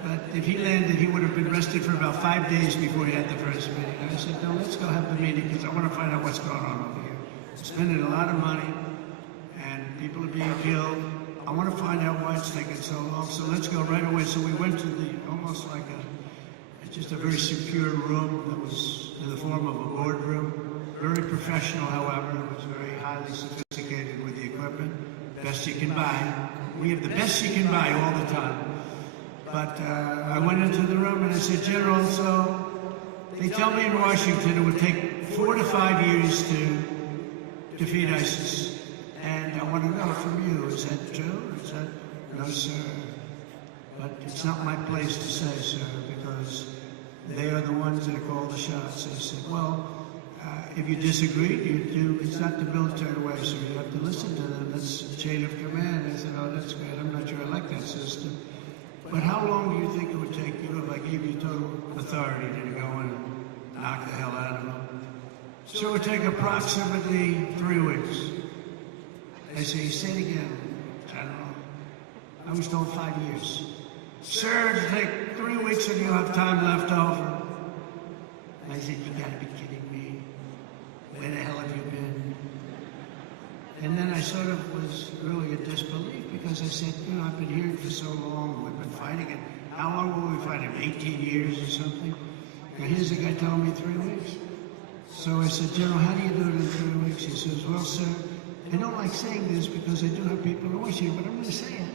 But if he landed, he would have been rested for about 5 days before he had the first meeting. And I said, no, let's go have the meeting because I want to find out what's going on over here. I'm spending a lot of money and people are being killed. I want to find out why it's taking so long. So let's go right away. So we went to almost like just a very secure room that was in the form of a boardroom. Very professional, however. It was very highly sophisticated with the equipment. Best you can buy. We have the best you can buy all the time. But I went into the room and I said, General, so they tell me in Washington it would take 4 to 5 years to defeat ISIS. And I want to know from you, is that true? Is that, no, sir. But it's not my place to say, sir, because they are the ones that call the shots. I said, well, if you disagree, it's not the military way, sir. You have to listen to them. That's a chain of command. I said, oh, that's great. I'm not sure I like that system. But how long do you think it would take you if I gave you total authority to go in and knock the hell out of them? So it would take approximately 3 weeks. I say, say it again, General. I was told 5 years. Sir, it'll take 3 weeks and you'll have time left over. I said, you gotta be kidding me. Where the hell have you been? And then I sort of was really in disbelief because I said, you know, I've been here for so long, we've been fighting it. How long will we fight him? 18 years or something? Now here's the guy telling me 3 weeks. So I said, General, how do you do it in 3 weeks? He says, well, sir, I don't like saying this because I do have people in Washington, but I'm going to say it.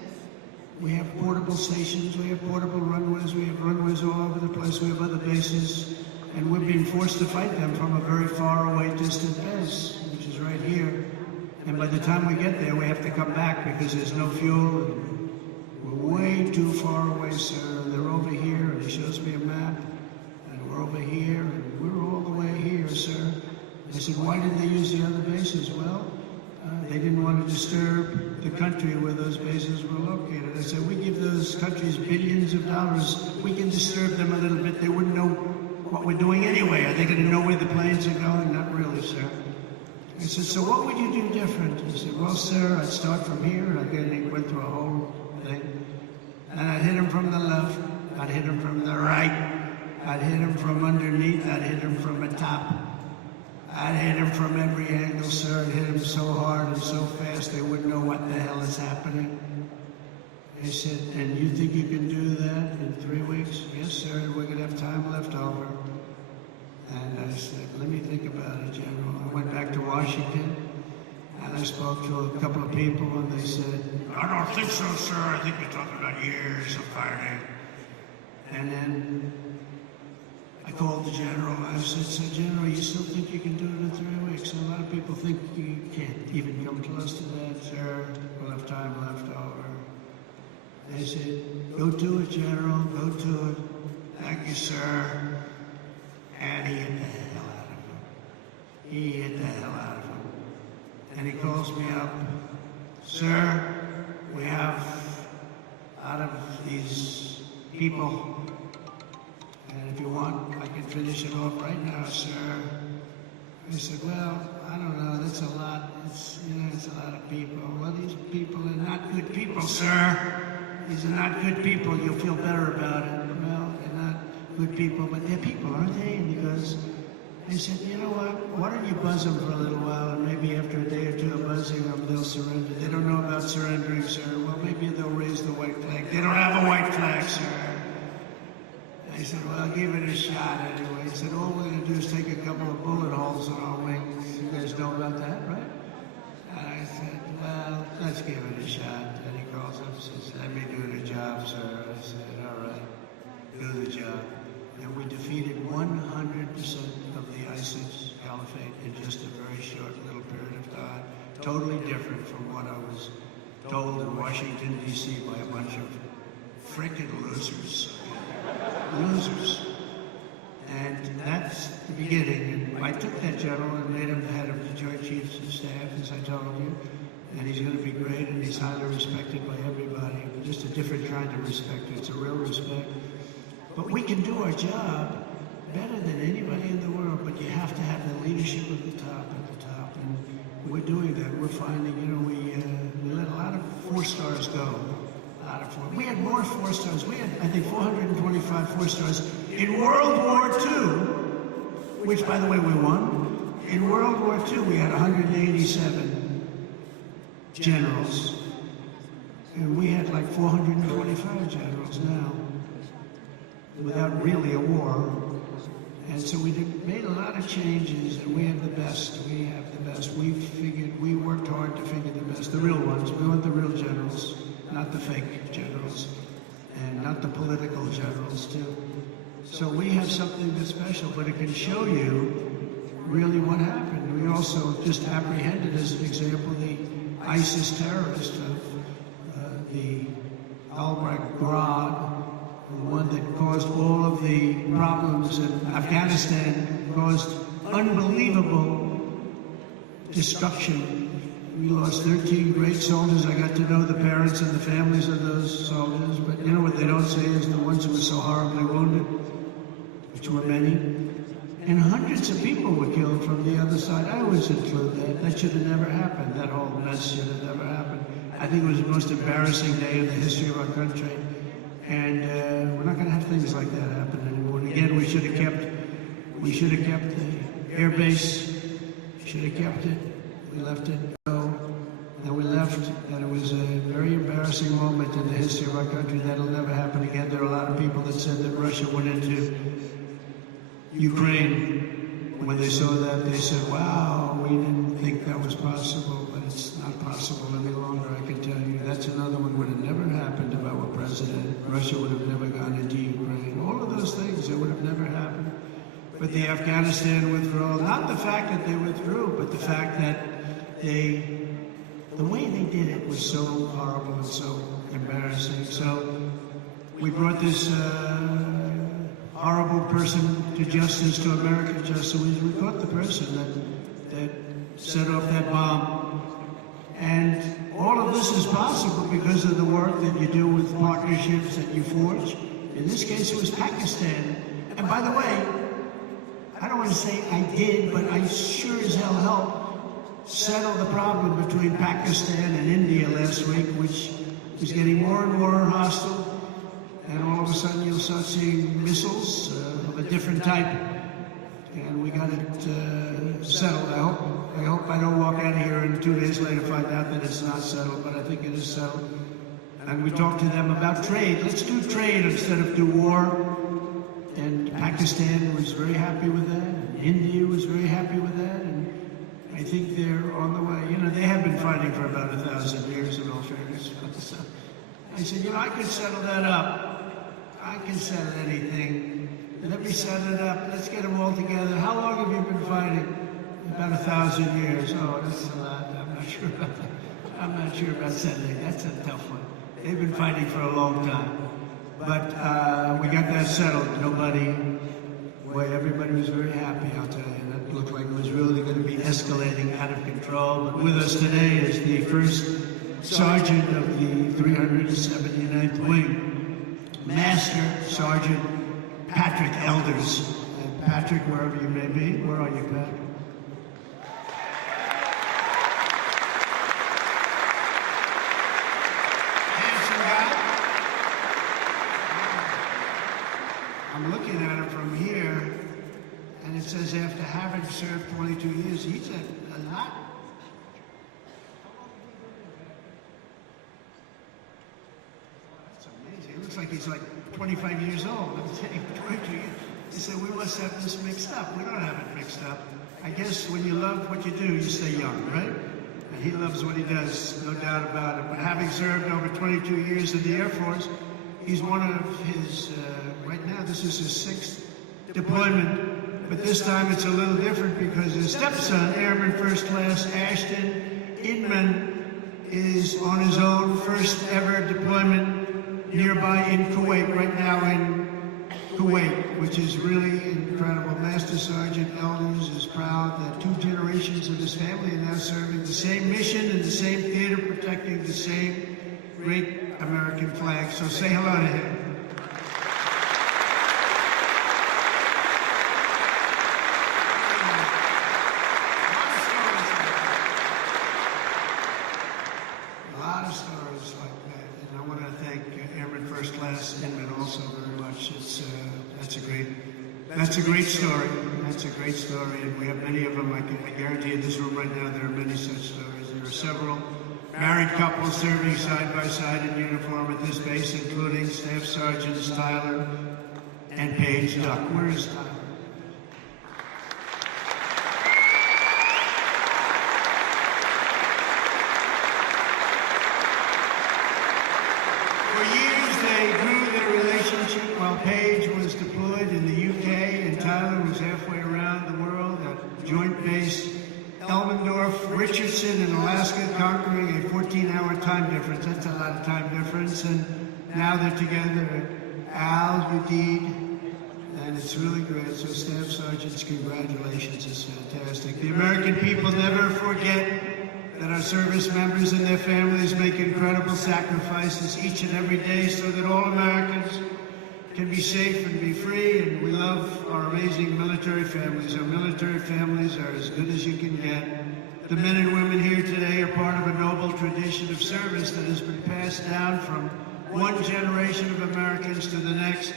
We have portable stations, we have portable runways, we have runways all over the place, we have other bases, and we're being forced to fight them from a very far away distant base, which is right here. And by the time we get there, we have to come back because there's no fuel. And we're way too far away, sir. And they're over here, and he shows me a map. And we're over here, and we're all the way here, sir. I said, why didn't they use the other bases? Well, they didn't want to disturb the country where those bases were located. I said, we give those countries billions of dollars. We can disturb them a little bit. They wouldn't know what we're doing anyway. Are they going to know where the planes are going? Not really, sir. I said, so what would you do different? He said, well, sir, I'd start from here, and he went through a whole thing. And I'd hit him from the left, I'd hit him from the right, I'd hit him from underneath, I'd hit him from the top. I'd hit him from every angle, sir. I'd hit him so hard and so fast they wouldn't know what the hell is happening. He said, and you think you can do that in 3 weeks? Yes, sir, we're going to have time left over. And I said, let me think about it, General. I went back to Washington, and I spoke to a couple of people, and they said, I don't think so, sir. I think you're talking about years of fighting. And then I called the General. I said, so, General, you still think you can do it in 3 weeks? And a lot of people think you can't even come close to that, sir. We'll have time left over. They said, go do it, General. Go do it. Thank you, sir. And he hit the hell out of him. He hit the hell out of him. And he calls me up, sir, we have, out of these people. And if you want, I can finish it off right now, sir. I said, well, I don't know, that's a lot. It's a lot of people. Well, these people are not good people, sir. These are not good people. You'll feel better about it. Well, they're not good people, but they're people, aren't they? And he goes, I said, you know what? Why don't you buzz them for a little while, and maybe after a day or two of buzzing them, they'll surrender. They don't know about surrendering, sir. Well, maybe they'll raise the white flag. They don't have a white flag, sir. I said, well, give it a shot anyway. He said, all we're going to do is take a couple of bullet holes in our wings. You guys know about that, right? And I said, well, let's give it a shot. And he calls up and says, let me do the job, sir. I said, all right, do the job. And we defeated 100% of the ISIS caliphate in just a very short little period of time. Totally different from what I was told in Washington, D.C. by a bunch of frickin' losers. Losers. And that's the beginning. And I took that general and made him the head of the Joint Chiefs of Staff, as I told you. And he's going to be great, and he's highly respected by everybody. Just a different kind of respect. It's a real respect. But we can do our job better than anybody in the world, but you have to have the leadership at the top, And we're doing that. We're finding, we let a lot of 4 stars go. We had more 4 stars. We had, I think, 425 4 stars. In World War II, which, by the way, we won, in World War II, we had 187 generals. And we had like 425 generals now, without really a war. And so we made a lot of changes, and we have the best. We have the best. We worked hard to figure the best, the real ones. We want the real generals. Not the fake generals, and not the political generals, too. So we have something that's special, but it can show you really what happened. We also just apprehended, as an example, the ISIS terrorist of the Al-Baghdad, the one that caused all of the problems in Afghanistan, caused unbelievable destruction. We lost 13 great soldiers. I got to know the parents and the families of those soldiers. But you know what they don't say is the ones who were so horribly wounded, which were many. And hundreds of people were killed from the other side. I always include that. That should have never happened. That whole mess should have never happened. I think it was the most embarrassing day in the history of our country. And we're not going to have things like that happen anymore. And again, we should have kept the air base. Should have kept it. We left it. And we left, and it was a very embarrassing moment in the history of our country. That'll never happen again. There are a lot of people that said that Russia went into Ukraine. When they saw that, they said, wow, we didn't think that was possible, but it's not possible any longer, I can tell you. That's another one would have never happened if I were president. Russia would have never gone into Ukraine. All of those things, it would have never happened. But the Afghanistan withdrawal, not the fact that they withdrew, but the fact that the way they did it was so horrible and so embarrassing. So we brought this horrible person to justice, to American justice. We caught the person that set off that bomb. And all of this is possible because of the work that you do with partnerships that you forge. In this case, it was Pakistan. And by the way, I don't want to say I did, but I sure as hell helped settle the problem between Pakistan and India last week, which is getting more and more hostile. And all of a sudden you'll start seeing missiles of a different type. And we got it settled. I hope I don't walk out of here and 2 days later find out that it's not settled, but I think it is settled. And we talked to them about trade. Let's do trade instead of do war. And Pakistan was very happy with that. And India was very happy with that. And I think they're on the way. You know, they have been fighting for about 1,000 years in all fairness. So I said, I could settle that up. I can settle anything. Let me set it up. Let's get them all together. How long have you been fighting? About 1,000 years. Oh, that's a lot. I'm not sure about that. I'm not sure about settling. That's a tough one. They've been fighting for a long time. But we got that settled. Everybody was very happy, I'll tell you. That looked like it was really going to be escalating out of control. But with us today is the first sergeant of the 379th Wing, Master Sergeant Patrick Elders. And Patrick, wherever you may be, where are you, Patrick? Handsome guy. I'm looking at him from here, and it says after having served 22 years, he's a lot. That's amazing. It looks like he's like 25 years old. I'm saying 22 years. He said, we must have this mixed up. We don't have it mixed up. I guess when you love what you do, you stay young, right? And he loves what he does, no doubt about it. But having served over 22 years in the Air Force, he's one of his, right now, this is his 6th deployment. But this time it's a little different because his stepson, Airman First Class Ashton Inman, is on his own first ever deployment nearby in Kuwait, right now in Kuwait, which is really incredible. Master Sergeant Elders is proud that 2 generations of his family are now serving the same mission in the same theater, protecting the same great American flag. So say hello to him. A lot of stories like that, and I want to thank Airman First Class Inman also very much. That's a great story. That's a great story, and we have many of them. I guarantee in this room right now there are many such stories. There are several married couples serving side by side in uniform at this base, including Staff Sergeants Tyler and Paige Duck. Where is Tyler? For years, they grew their relationship while Paige was deployed in the UK and Tyler was halfway around the world at Joint Base Elmendorf, Richardson in Alaska, conquering a 14-hour time difference. That's a lot of time difference. And now they're together at Al Udeid, and it's really great. So Staff Sergeants, congratulations. It's fantastic. The American people never forget that our service members and their families make incredible sacrifices each and every day so that all Americans can be safe and be free, and we love our amazing military families. Our military families are as good as you can get. The men and women here today are part of a noble tradition of service that has been passed down from one generation of Americans to the next,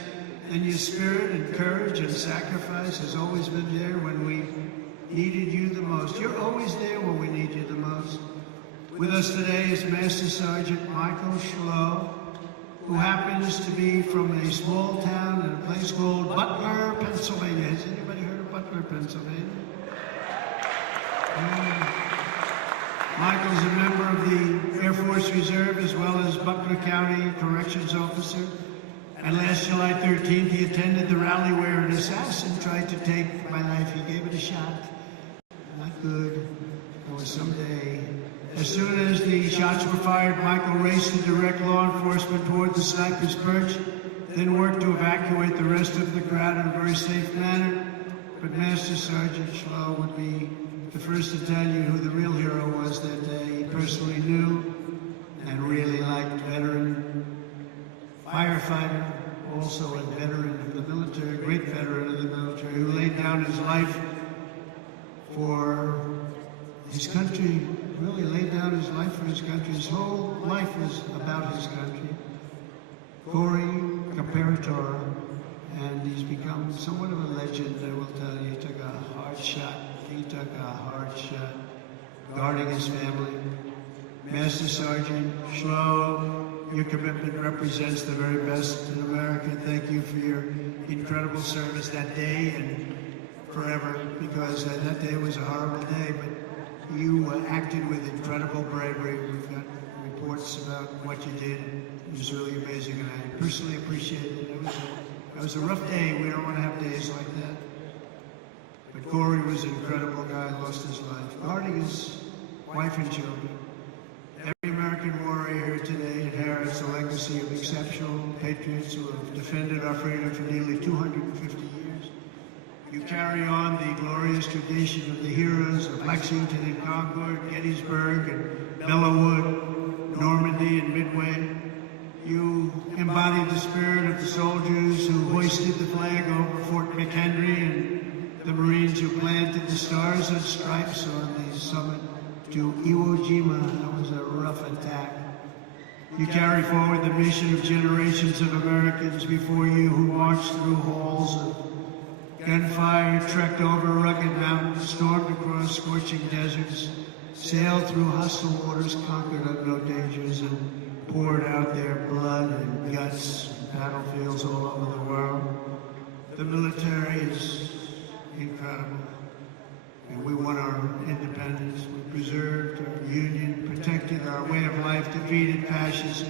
and your spirit and courage and sacrifice has always been there when we needed you the most. You're always there when we need you the most. With us today is Master Sergeant Michael Schlow, who happens to be from a small town in a place called Butler, Pennsylvania. Has anybody heard of Butler, Pennsylvania? Michael's a member of the Air Force Reserve as well as Butler County Corrections Officer. And last July 13th, he attended the rally where an assassin tried to take my life. He gave it a shot. Not good. Or someday. As soon as the shots were fired, Michael raced to direct law enforcement toward the sniper's perch, then worked to evacuate the rest of the crowd in a very safe manner. But Master Sergeant Schlow would be the first to tell you who the real hero was that day. He personally knew and really liked veteran firefighter, also a veteran of the military, great veteran of the military, who laid down his life for his country, really laid down his life for his country. His whole life was about his country. Corey Comparator, and he's become somewhat of a legend, I will tell you. He took a hard shot. He took a hard shot, guarding his family. Master Sergeant Schlow, your commitment represents the very best in America. Thank you for your incredible service that day and forever, because that day was a horrible day, but you acted with incredible bravery. We've got reports about what you did. It was really amazing, and I personally appreciate it. It was a rough day. We don't want to have days like that. But Corey was an incredible guy, lost his life, guarding his wife and children. Every American warrior here today inherits a legacy of exceptional patriots who have defended our freedom for nearly 250 years. You carry on the glorious tradition of the heroes of Lexington and Concord, Gettysburg and Belleau Wood, Normandy and Midway. You embodied the spirit of the soldiers who hoisted the flag over Fort McHenry and the Marines who planted the stars and stripes on the summit to Iwo Jima. That was a rough attack. You carry forward the mission of generations of Americans before you who marched through halls of gunfire, trekked over rugged mountains, stormed across scorching deserts, sailed through hostile waters, conquered unknown dangers, and poured out their blood and guts in battlefields all over the world. The military is incredible, and we won our independence. We preserved our union, protected our way of life, defeated fascism,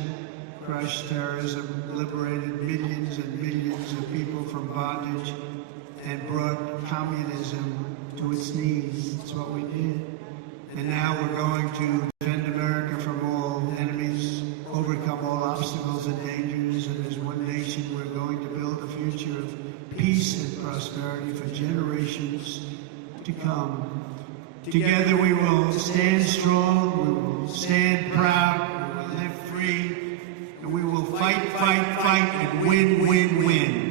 crushed terrorism, liberated millions and millions of people from bondage, and brought communism to its knees. That's what we did. And now we're going to defend America from all enemies, overcome all obstacles and dangers, and as one nation we're going to build a future of peace and prosperity for generations to come. Together we will stand strong, we will stand proud, we will live free, and we will fight, fight, fight, and win, win, win.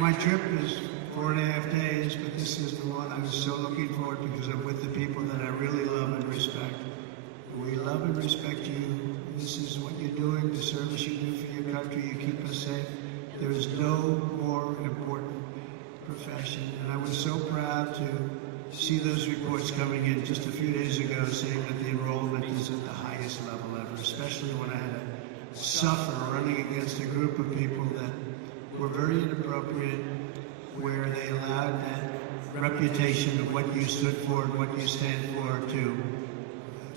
My trip is 4.5 days, but this is the one I was so looking forward to because I'm with the people that I really love and respect. We love and respect you. This is what you're doing, the service you do for your country. You keep us safe. There is no more important profession. And I was so proud to see those reports coming in just a few days ago saying that the enrollment is at the highest level ever, especially when I had to suffer running against a group of people that were very inappropriate, where they allowed that reputation of what you stood for and what you stand for to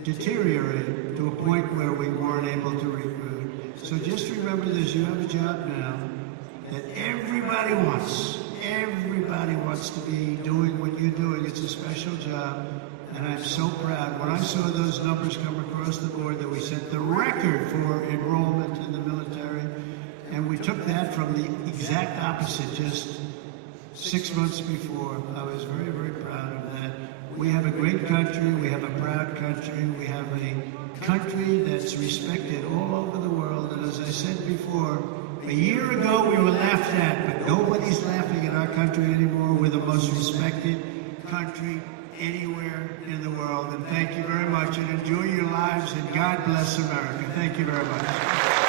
deteriorate to a point where we weren't able to recruit. So just remember this, you have a job now that everybody wants. Everybody wants to be doing what you're doing. It's a special job, and I'm so proud. When I saw those numbers come across the board that we set the record for enrollment in the military, and we took that from the exact opposite just 6 months before. I was very, very proud of that. We have a great country. We have a proud country. We have a country that's respected all over the world. And as I said before, a year ago we were laughed at, but nobody's laughing at our country anymore. We're the most respected country anywhere in the world. And thank you very much. And enjoy your lives. And God bless America. Thank you very much.